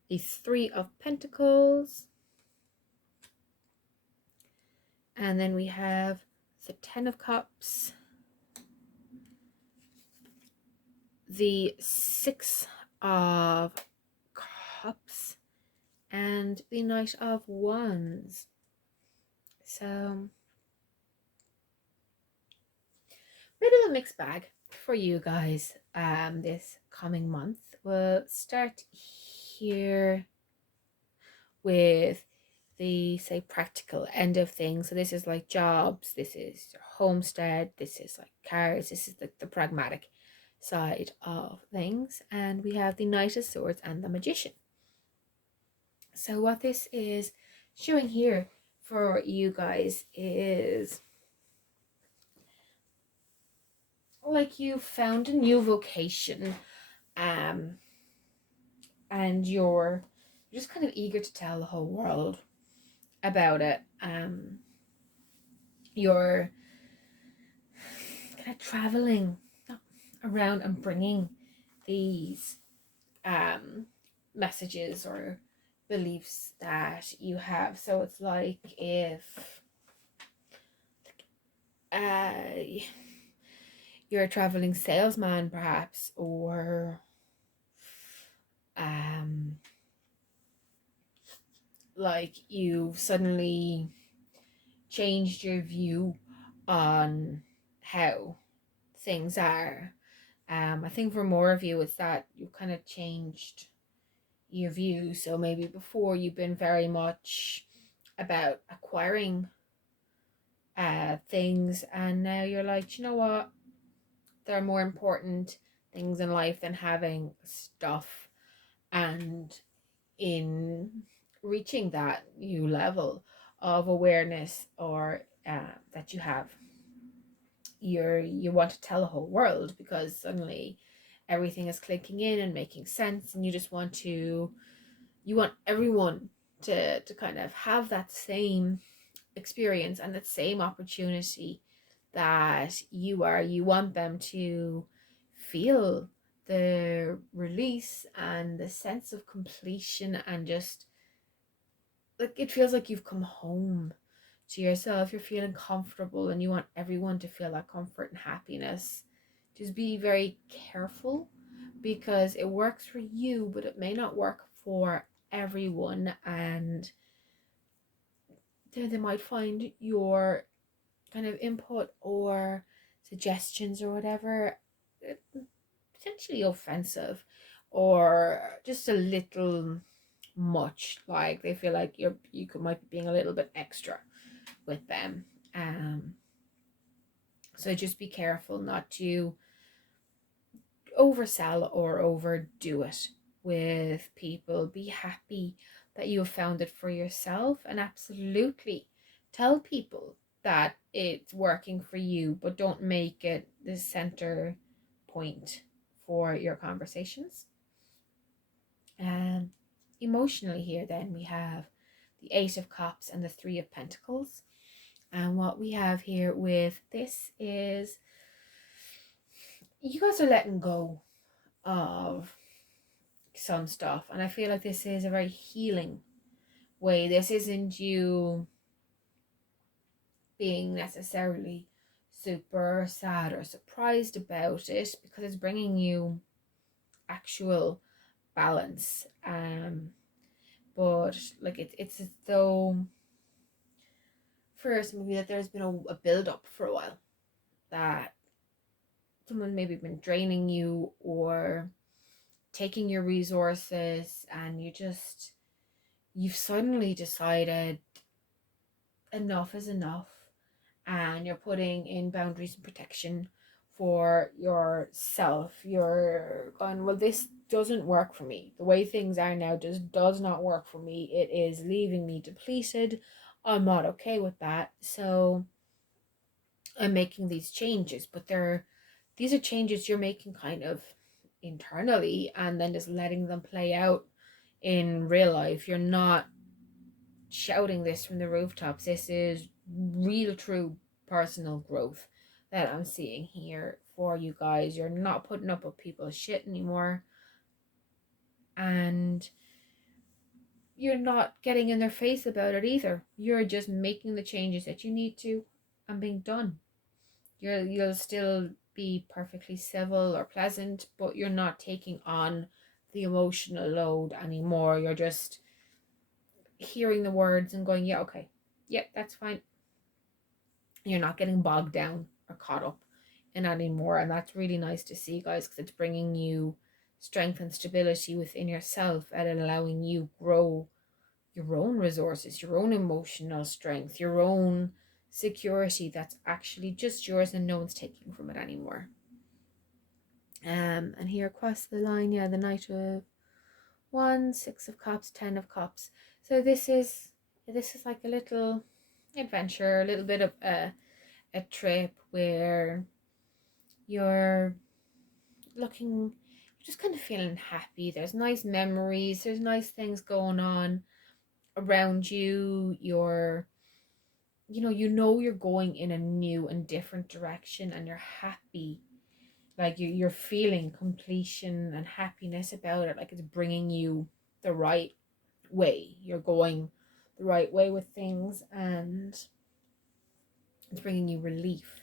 the Three of Pentacles, and then we have the Ten of Cups, the Six of Cups, and the Knight of Wands. So, bit of a mixed bag for you guys this coming month. We'll start here with the, say, practical end of things. So this is like jobs, this is homestead, this is like cars, this is the pragmatic side of things. And we have the Knight of Swords and the Magician. So what this is showing here for you guys is like you found a new vocation, and you're just kind of eager to tell the whole world about it. You're kind of traveling around and bringing these messages or beliefs that you have. So it's like if you're a traveling salesman, perhaps, or like you've suddenly changed your view on how things are. I think for more of you, it's that you've kind of changed your view. So maybe before you've been very much about acquiring things, and now you're like, you know what? There are more important things in life than having stuff. And in reaching that new level of awareness, or that you have, you want to tell the whole world because suddenly everything is clicking in and making sense, and you want everyone to kind of have that same experience and that same opportunity that you want them to feel the release and the sense of completion, and just like it feels like you've come home to yourself, you're feeling comfortable and you want everyone to feel that comfort and happiness, just be very careful, because it works for you, but it may not work for everyone. And they might find your kind of input or suggestions or whatever potentially offensive, or just a little much. Like they feel like might be being a little bit extra with them. Um, so just be careful not to oversell or overdo it with people. Be happy that you have found it for yourself, and absolutely tell people that it's working for you, but don't make it the center point for your conversations. Um, Emotionally here, then we have the Eight of Cups and the Three of Pentacles. And what we have here with this is you guys are letting go of some stuff. And I feel like this is a very healing way. This isn't you being necessarily super sad or surprised about it, because it's bringing you actual balance. But like it's as though for some of you that there's been a build up for a while, that someone maybe been draining you or taking your resources, and you've suddenly decided enough is enough, and you're putting in boundaries and protection for yourself. You're going, well, this doesn't work for me. The way things are now just does not work for me. It is leaving me depleted. I'm not okay with that. So I'm making these changes, but these are changes you're making kind of internally, and then just letting them play out in real life. You're not shouting this from the rooftops. This is real, true personal growth that I'm seeing here for you guys. You're not putting up with people's shit anymore, and you're not getting in their face about it either. You're just making the changes that you need to and being done. You'll still be perfectly civil or pleasant, but you're not taking on the emotional load anymore. You're just hearing the words and going, yeah, okay, yeah, that's fine. You're not getting bogged down or caught up in anymore, and that's really nice to see, guys, because it's bringing you strength and stability within yourself, and allowing you grow your own resources, your own emotional strength, your own security that's actually just yours and no one's taking from it anymore. And here across the line, yeah, the Knight of Wands, Six of Cups, Ten of Cups. So this is like a little adventure, a little bit of a trip where you're looking, just kind of feeling happy. There's nice memories, there's nice things going on around you. You're going in a new and different direction, and you're happy. Like you're feeling completion and happiness about it. Like it's bringing you the right way. You're going the right way with things, and it's bringing you relief.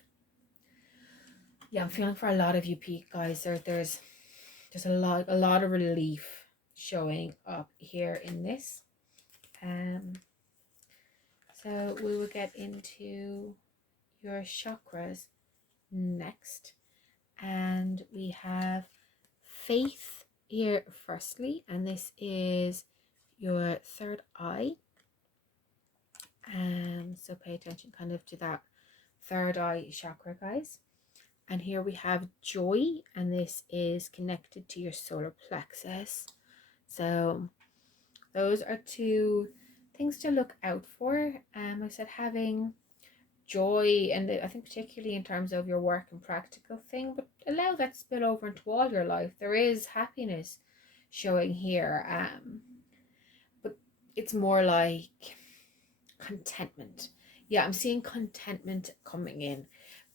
Yeah, I'm feeling for a lot of you, Pete, guys. There's a lot of relief showing up here in this. So we will get into your chakras next, and we have faith here firstly, and this is your third eye. So pay attention kind of to that third eye chakra, guys. And here we have joy, and this is connected to your solar plexus. So those are two things to look out for. I said having joy, and I think particularly in terms of your work and practical thing, but allow that to spill over into all your life. There is happiness showing here, but it's more like contentment. Yeah, I'm seeing contentment coming in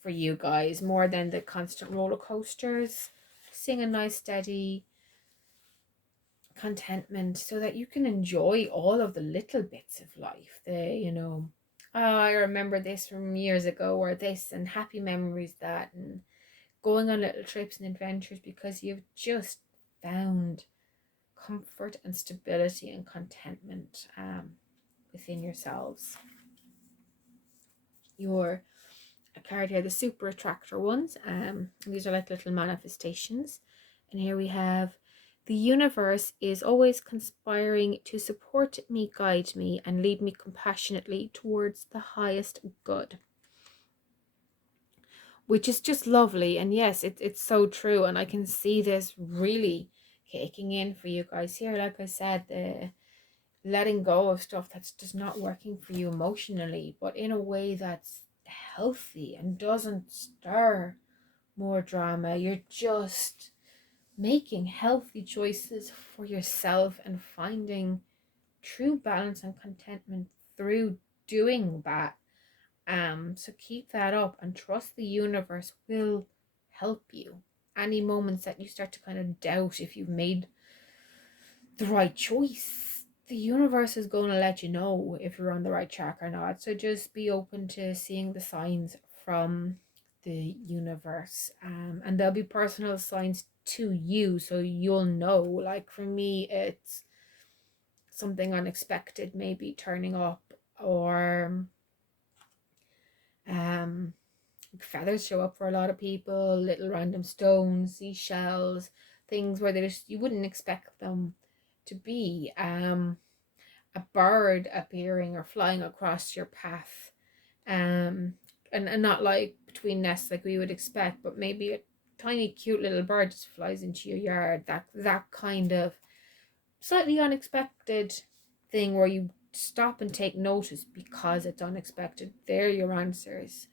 for you guys more than the constant roller coasters. Seeing a nice steady contentment so that you can enjoy all of the little bits of life, the Oh, I remember this from years ago, or this, and happy memories that, and going on little trips and adventures because you've just found comfort and stability and contentment within yourselves. Your a card here, the super attractor ones. These are like little manifestations. And here we have, the universe is always conspiring to support me, guide me, and lead me compassionately towards the highest good. Which is just lovely. And yes, it's so true. And I can see this really kicking in for you guys here. Like I said, the letting go of stuff that's just not working for you emotionally, but in a way that's healthy and doesn't stir more drama. You're just making healthy choices for yourself and finding true balance and contentment through doing that. So keep that up and trust the universe will help you. Any moments that you start to kind of doubt if you've made the right choice, the universe is going to let you know if you're on the right track or not. So just be open to seeing the signs from the universe. And there'll be personal signs to you, so you'll know. Like for me, it's something unexpected, maybe turning up, or um feathers show up for a lot of people, little random stones, seashells, things where they just, you wouldn't expect them to be. A bird appearing or flying across your path, um and not like between nests like we would expect, but maybe a tiny cute little bird just flies into your yard. That kind of slightly unexpected thing where you stop and take notice because it's unexpected. They're your answers.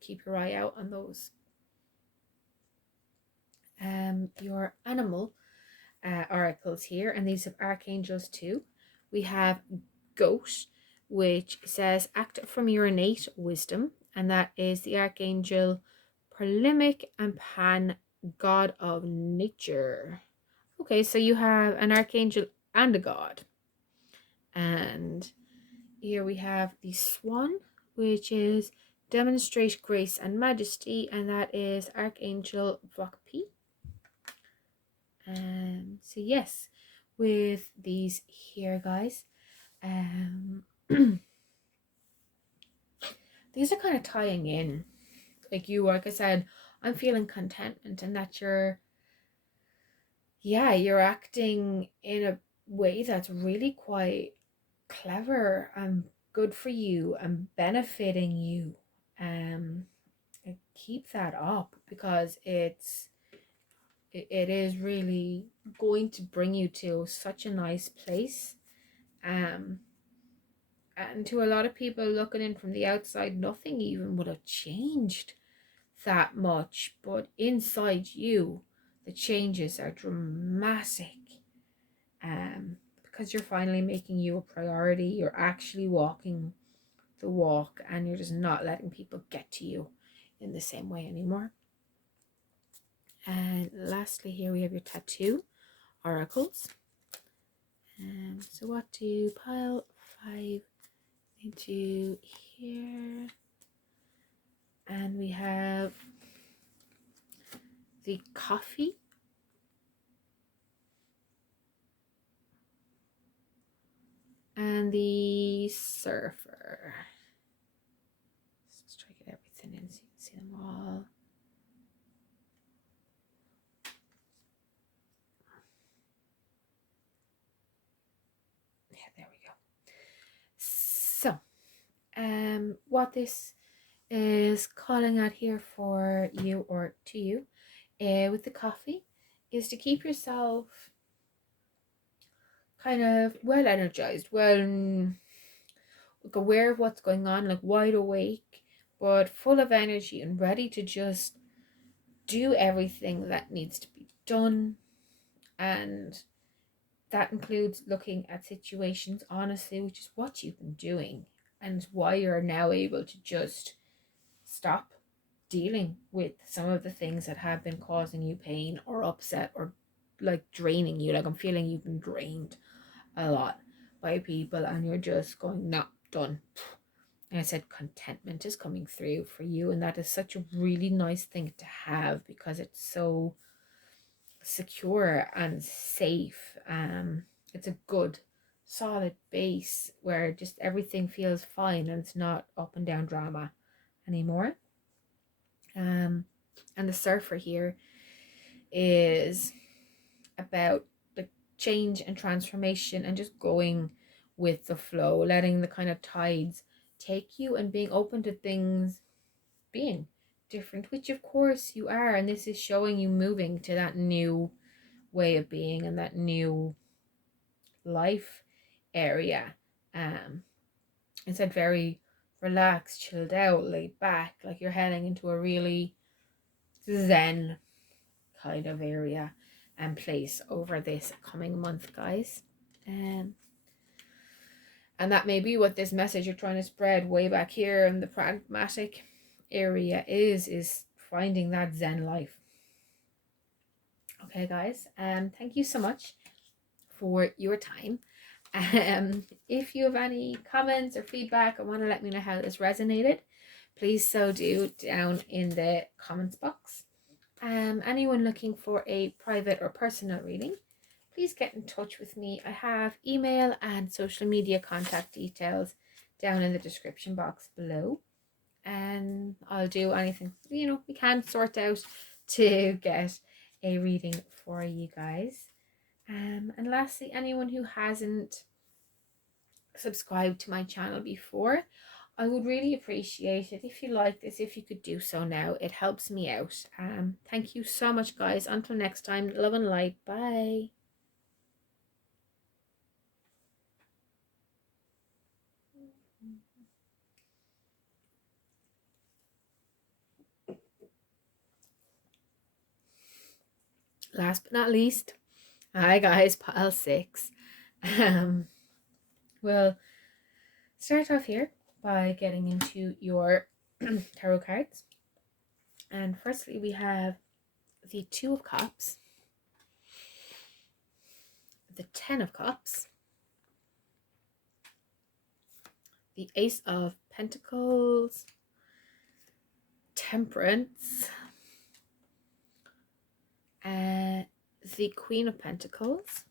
Keep your eye out on those. Your animal oracles here, and these have archangels too. We have goat, which says act from your innate wisdom, and that is the archangel Polemic and Pan, god of nature. Okay, so you have an archangel and a god. And here we have the swan, which is demonstrate grace and majesty, and that is archangel Vakpi. So yes, with these here, guys, these are kind of tying in. Like I said, I'm feeling contentment, and that you're acting in a way that's really quite clever and good for you and benefiting you. Um, keep that up because it is really going to bring you to such a nice place. Um, and to a lot of people looking in from the outside, nothing even would have changed that much, but inside you, the changes are dramatic. Because you're finally making you a priority, you're actually walking the walk, and you're just not letting people get to you in the same way anymore. And lastly, here we have your tattoo oracles. So what do pile 5 into here? And we have the coffee, and the surfer. Let's try to get everything in so you can see them all. Yeah, there we go. So, what this is calling out here for you or to you with the coffee is to keep yourself kind of well energized, well, like aware of what's going on, like wide awake, but full of energy and ready to just do everything that needs to be done. And that includes looking at situations honestly, which is what you've been doing and why you're now able to just stop dealing with some of the things that have been causing you pain or upset or like draining you. Like I'm feeling you've been drained a lot by people and you're just going, nah, done. And I said contentment is coming through for you, and that is such a really nice thing to have because it's so secure and safe. It's a good solid base where just everything feels fine and it's not up and down drama anymore. And the surfer here is about the change and transformation and just going with the flow, letting the kind of tides take you and being open to things being different, which of course you are. And this is showing you moving to that new way of being and that new life area. It's a very relaxed, chilled out, laid back, like you're heading into a really zen kind of area and place over this coming month, guys. And that may be what this message you're trying to spread way back here in the pragmatic area is finding that zen life. Okay, guys, thank you so much for your time. If you have any comments or feedback or want to let me know how this resonated, please so do down in the comments box. Anyone looking for a private or personal reading, please get in touch with me. I have email and social media contact details down in the description box below, and I'll do anything we can sort out to get a reading for you guys. And lastly, anyone who hasn't subscribed to my channel before, I would really appreciate it if you like this, if you could do so now. It helps me out. Thank you so much, guys. Until next time, love and light. Bye. Last but not least, hi guys, pile 6. We'll start off here by getting into your tarot cards. And firstly, we have the 2 of Cups, the 10 of Cups, the Ace of Pentacles, Temperance, the Queen of Pentacles,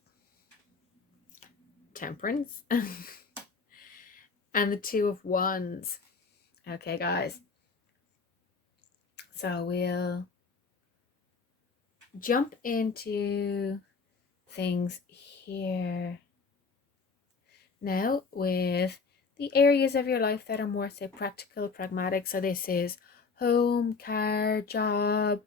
Temperance, and the 2 of Wands. Okay, guys. So we'll jump into things here now with the areas of your life that are more, say, practical, pragmatic. So this is home, car, job,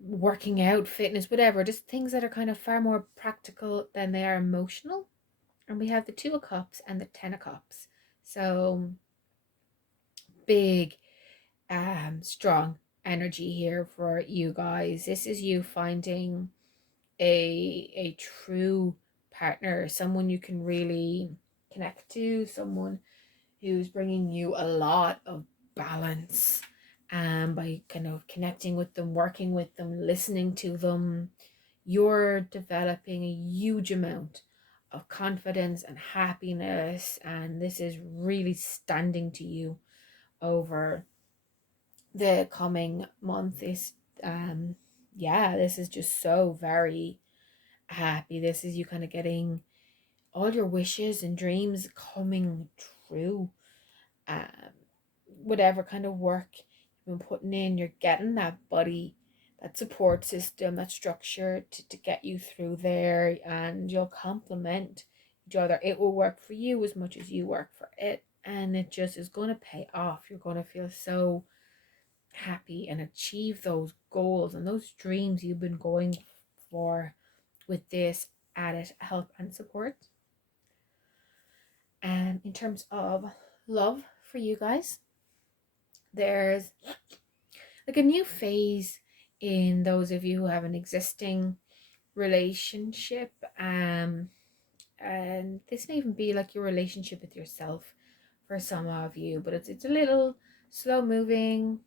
working out, fitness, whatever, just things that are kind of far more practical than they are emotional. And we have the 2 of Cups and the 10 of Cups. So big, strong energy here for you guys. This is you finding a true partner, someone you can really connect to, someone who's bringing you a lot of balance, by kind of connecting with them, working with them, listening to them. You're developing a huge amount of confidence and happiness, and this is really standing to you over the coming month. This this is just so very happy. This is you kind of getting all your wishes and dreams coming true. um Whatever kind of work you've been putting in, you're getting that buddy, that support system, that structure to get you through there, and you'll complement each other. It will work for you as much as you work for it, and it just is going to pay off. You're going to feel so happy and achieve those goals and those dreams you've been going for with this added help and support. And in terms of love for you guys, there's like a new phase in those of you who have an existing relationship, and this may even be like your relationship with yourself for some of you, but it's a little slow moving.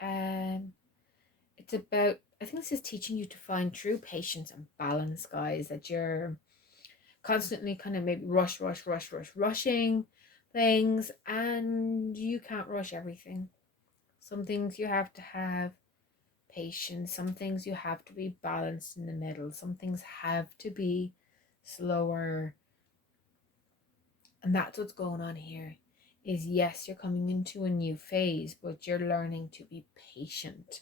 It's about, I think this is teaching you to find true patience and balance, guys, that you're constantly kind of maybe rushing, things, and you can't rush everything. Some things you have to have patience, some things you have to be balanced in the middle, some things have to be slower. And that's what's going on here. Is yes, you're coming into a new phase, but you're learning to be patient.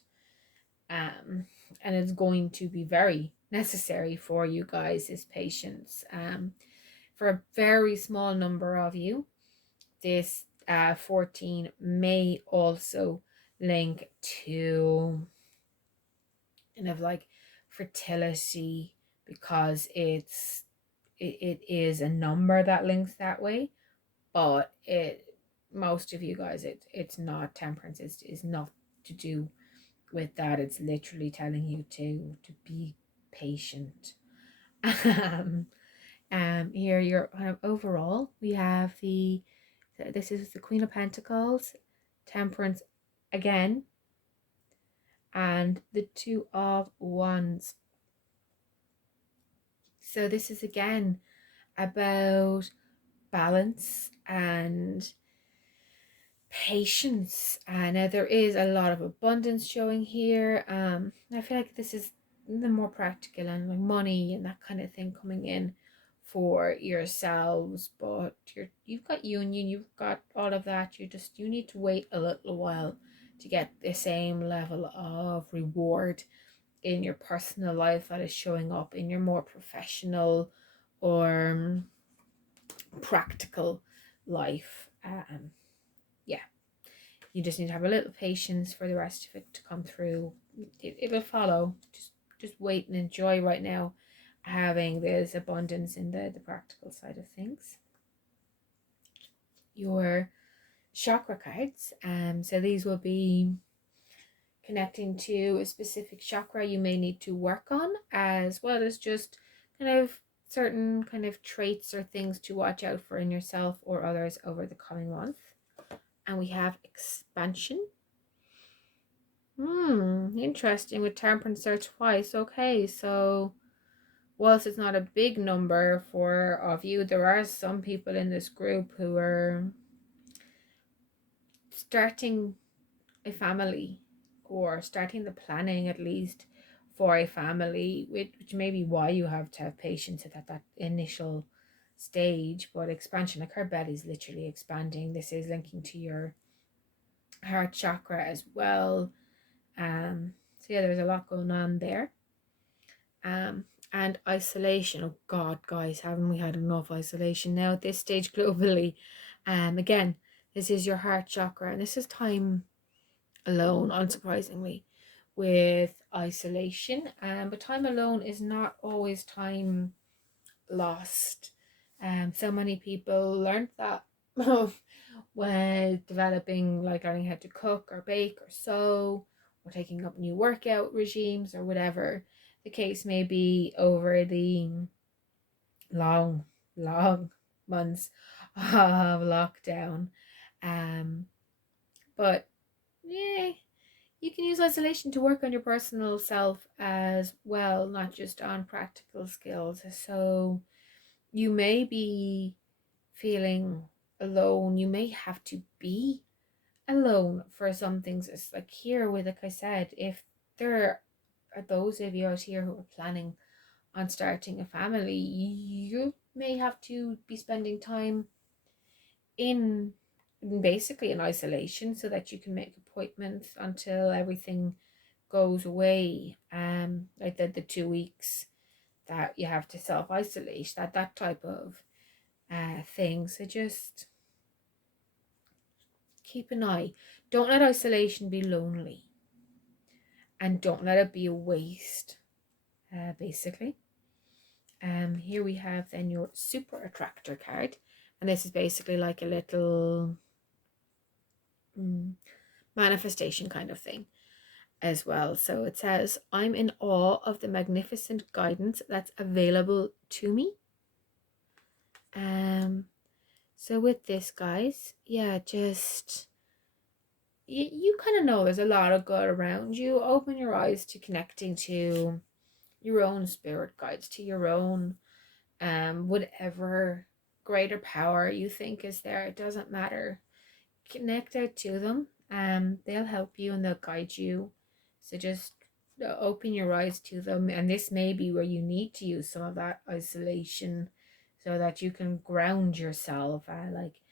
And it's going to be very necessary for you guys, is patience. For a very small number of you, this 14 may also link to kind of like fertility, because it is a number that links that way. But most of you guys, it's not temperance. It's not to do with that. It's literally telling you to be patient. um Here, your kind of overall, we have this is the Queen of Pentacles, Temperance again, and the Two of Wands. So this is again about balance and patience. Now there is a lot of abundance showing here. I feel like this is the more practical, and like money and that kind of thing coming in for yourselves. But you've got union, you've got all of that. You need to wait a little while to get the same level of reward in your personal life that is showing up in your more professional or practical life. Yeah, you just need to have a little patience for the rest of it to come through. It will follow. Just wait and enjoy right now, having this abundance in the practical side of things. Your chakra cards, so these will be connecting to a specific chakra you may need to work on, as well as just kind of certain kind of traits or things to watch out for in yourself or others over the coming month. And we have expansion. Interesting, with temperance there twice. Okay, so whilst it's not a big number for of you, there are some people in this group who are starting a family, or starting the planning at least for a family, which may be why you have to have patience at that initial stage. But expansion, like her belly is literally expanding. This is linking to your heart chakra as well. So yeah, there's a lot going on there. And isolation. Oh God, guys, haven't we had enough isolation now at this stage globally? Again, this is your heart chakra, and this is time alone, unsurprisingly, with isolation. But time alone is not always time lost. So many people learned that when developing, like learning how to cook or bake or sew, or taking up new workout regimes, or whatever the case may be, over the long months of lockdown. But yeah, you can use isolation to work on your personal self as well, not just on practical skills. So you may be feeling alone. You may have to be alone for some things. It's like here with, like I said, if there are those of you out here who are planning on starting a family, you may have to be spending time in basically in isolation, so that you can make appointments until everything goes away. Like the 2 weeks that you have to self-isolate, that type of thing. So just keep an eye. Don't let isolation be lonely, and don't let it be a waste, basically. Here we have then your super attractor card, and this is basically like a little manifestation kind of thing as well. So it says, I'm in awe of the magnificent guidance that's available to me. So with this, guys, yeah, just you kind of know there's a lot of good around you. Open your eyes to connecting to your own spirit guides, to your own whatever greater power you think is there, it doesn't matter. Connect out to them. They'll help you and they'll guide you. So just open your eyes to them, and this may be where you need to use some of that isolation so that you can ground yourself. Like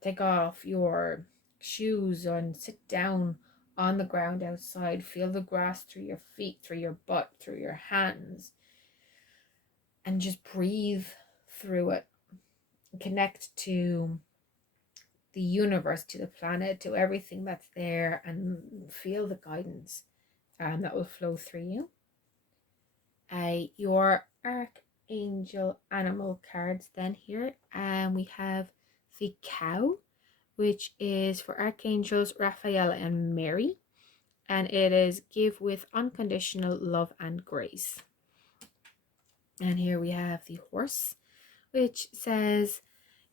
take off your shoes and sit down on the ground outside. Feel the grass through your feet, through your butt, through your hands, and just breathe through it. Connect to the universe, to the planet, to everything that's there, and feel the guidance that will flow through you. Your archangel animal cards then here, and we have the cow, which is for archangels Raphael and Mary, and it is give with unconditional love and grace. And here we have the horse, which says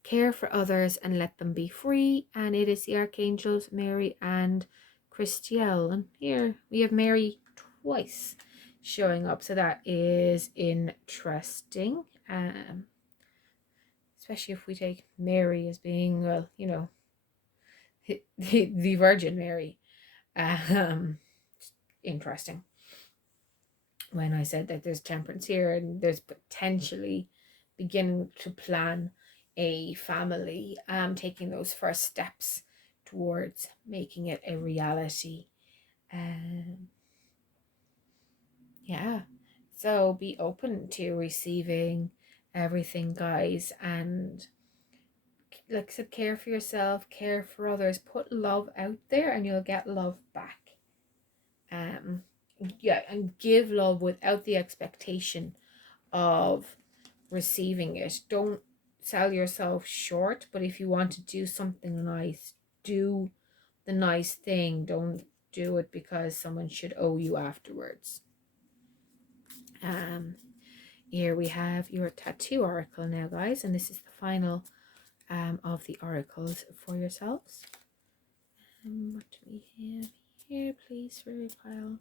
care for others and let them be free, and it is the archangels Mary and Christiel. And here we have Mary twice showing up, so that is interesting, especially if we take Mary as being, well, you know, the Virgin Mary. Interesting when I said that there's temperance here and there's potentially beginning to plan a family, taking those first steps towards making it a reality. Yeah, so be open to receiving everything, guys, and like I said, care for yourself, care for others, put love out there and you'll get love back. Yeah, and give love without the expectation of receiving it. Don't sell yourself short, but if you want to do something nice, do the nice thing. Don't do it because someone should owe you afterwards. Here we have your tattoo oracle now, guys, and this is the final of the oracles for yourselves. What do we have here? Please for pile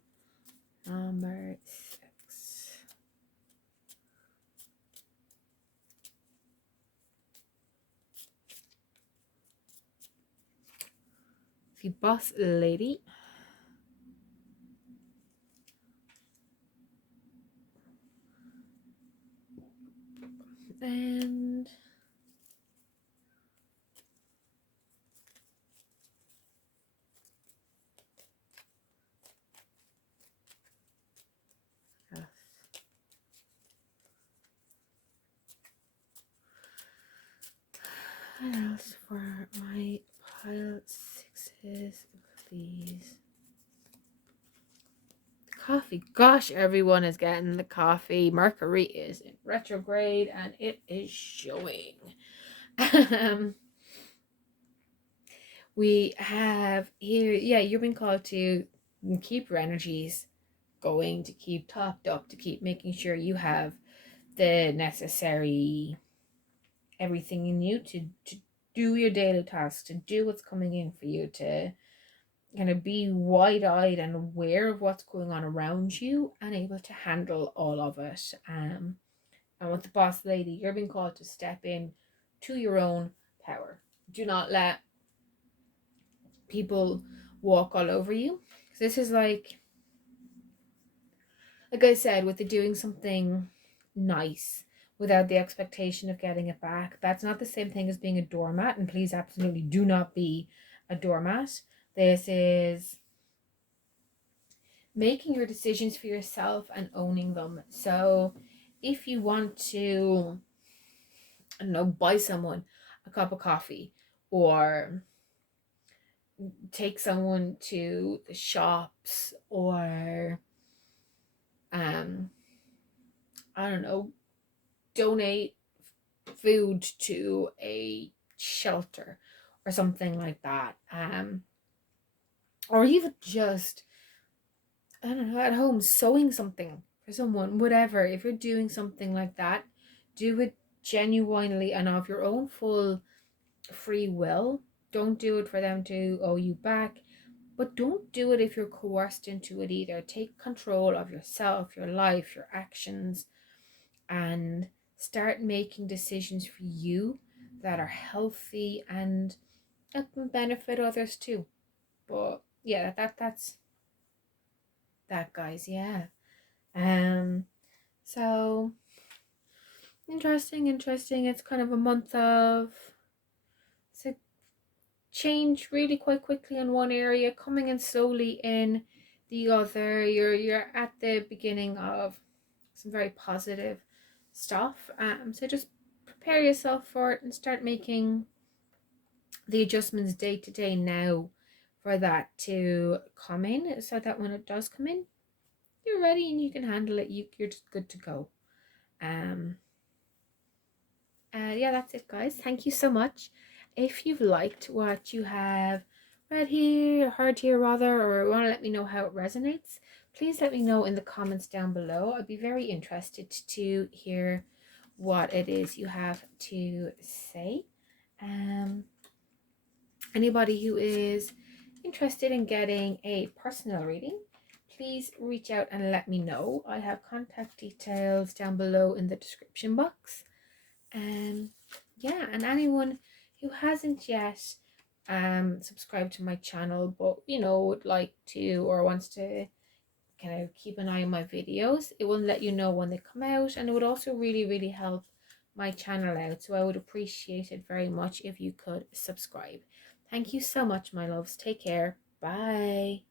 number 6. The boss lady. And what else for my pile 6s, please? Coffee. Gosh, everyone is getting the coffee. Mercury is in retrograde and it is showing. We have here, yeah, you've been called to keep your energies going, to keep topped up, to keep making sure you have the necessary everything in you to do your daily tasks, to do what's coming in for you, to kind of be wide-eyed and aware of what's going on around you and able to handle all of it. And with the boss lady, you're being called to step in to your own power. Do not let people walk all over you. This is like I said, with the doing something nice without the expectation of getting it back, that's not the same thing as being a doormat. And please absolutely do not be a doormat. This is making your decisions for yourself and owning them. So if you want to, I don't know, buy someone a cup of coffee or take someone to the shops or I don't know, donate food to a shelter or something like that, or even just, I don't know, at home sewing something for someone, whatever. If you're doing something like that, do it genuinely and of your own full free will. Don't do it for them to owe you back, but don't do it if you're coerced into it either. Take control of yourself, your life, your actions, and start making decisions for you that are healthy and that can benefit others too. But yeah, that's that, guys. Yeah. Um. So interesting. It's kind of a month of so change really quite quickly in one area, coming in slowly in the other. You're at the beginning of some very positive stuff. So just prepare yourself for it and start making the adjustments day to day now for that to come in, so that when it does come in, you're ready and you can handle it. You're just good to go. Um, yeah, that's it, guys. Thank you so much. If you've liked what you have read here, heard here rather, or want to let me know how it resonates, please let me know in the comments down below. I'd be very interested to hear what it is you have to say. Anybody who is interested in getting a personal reading, please reach out and let me know. I have contact details down below in the description box. Yeah, and anyone who hasn't yet subscribed to my channel, but would like to or wants to kind of keep an eye on my videos, it will let you know when they come out, and it would also really help my channel out. So I would appreciate it very much if you could subscribe. Thank you so much, my loves. Take care. Bye.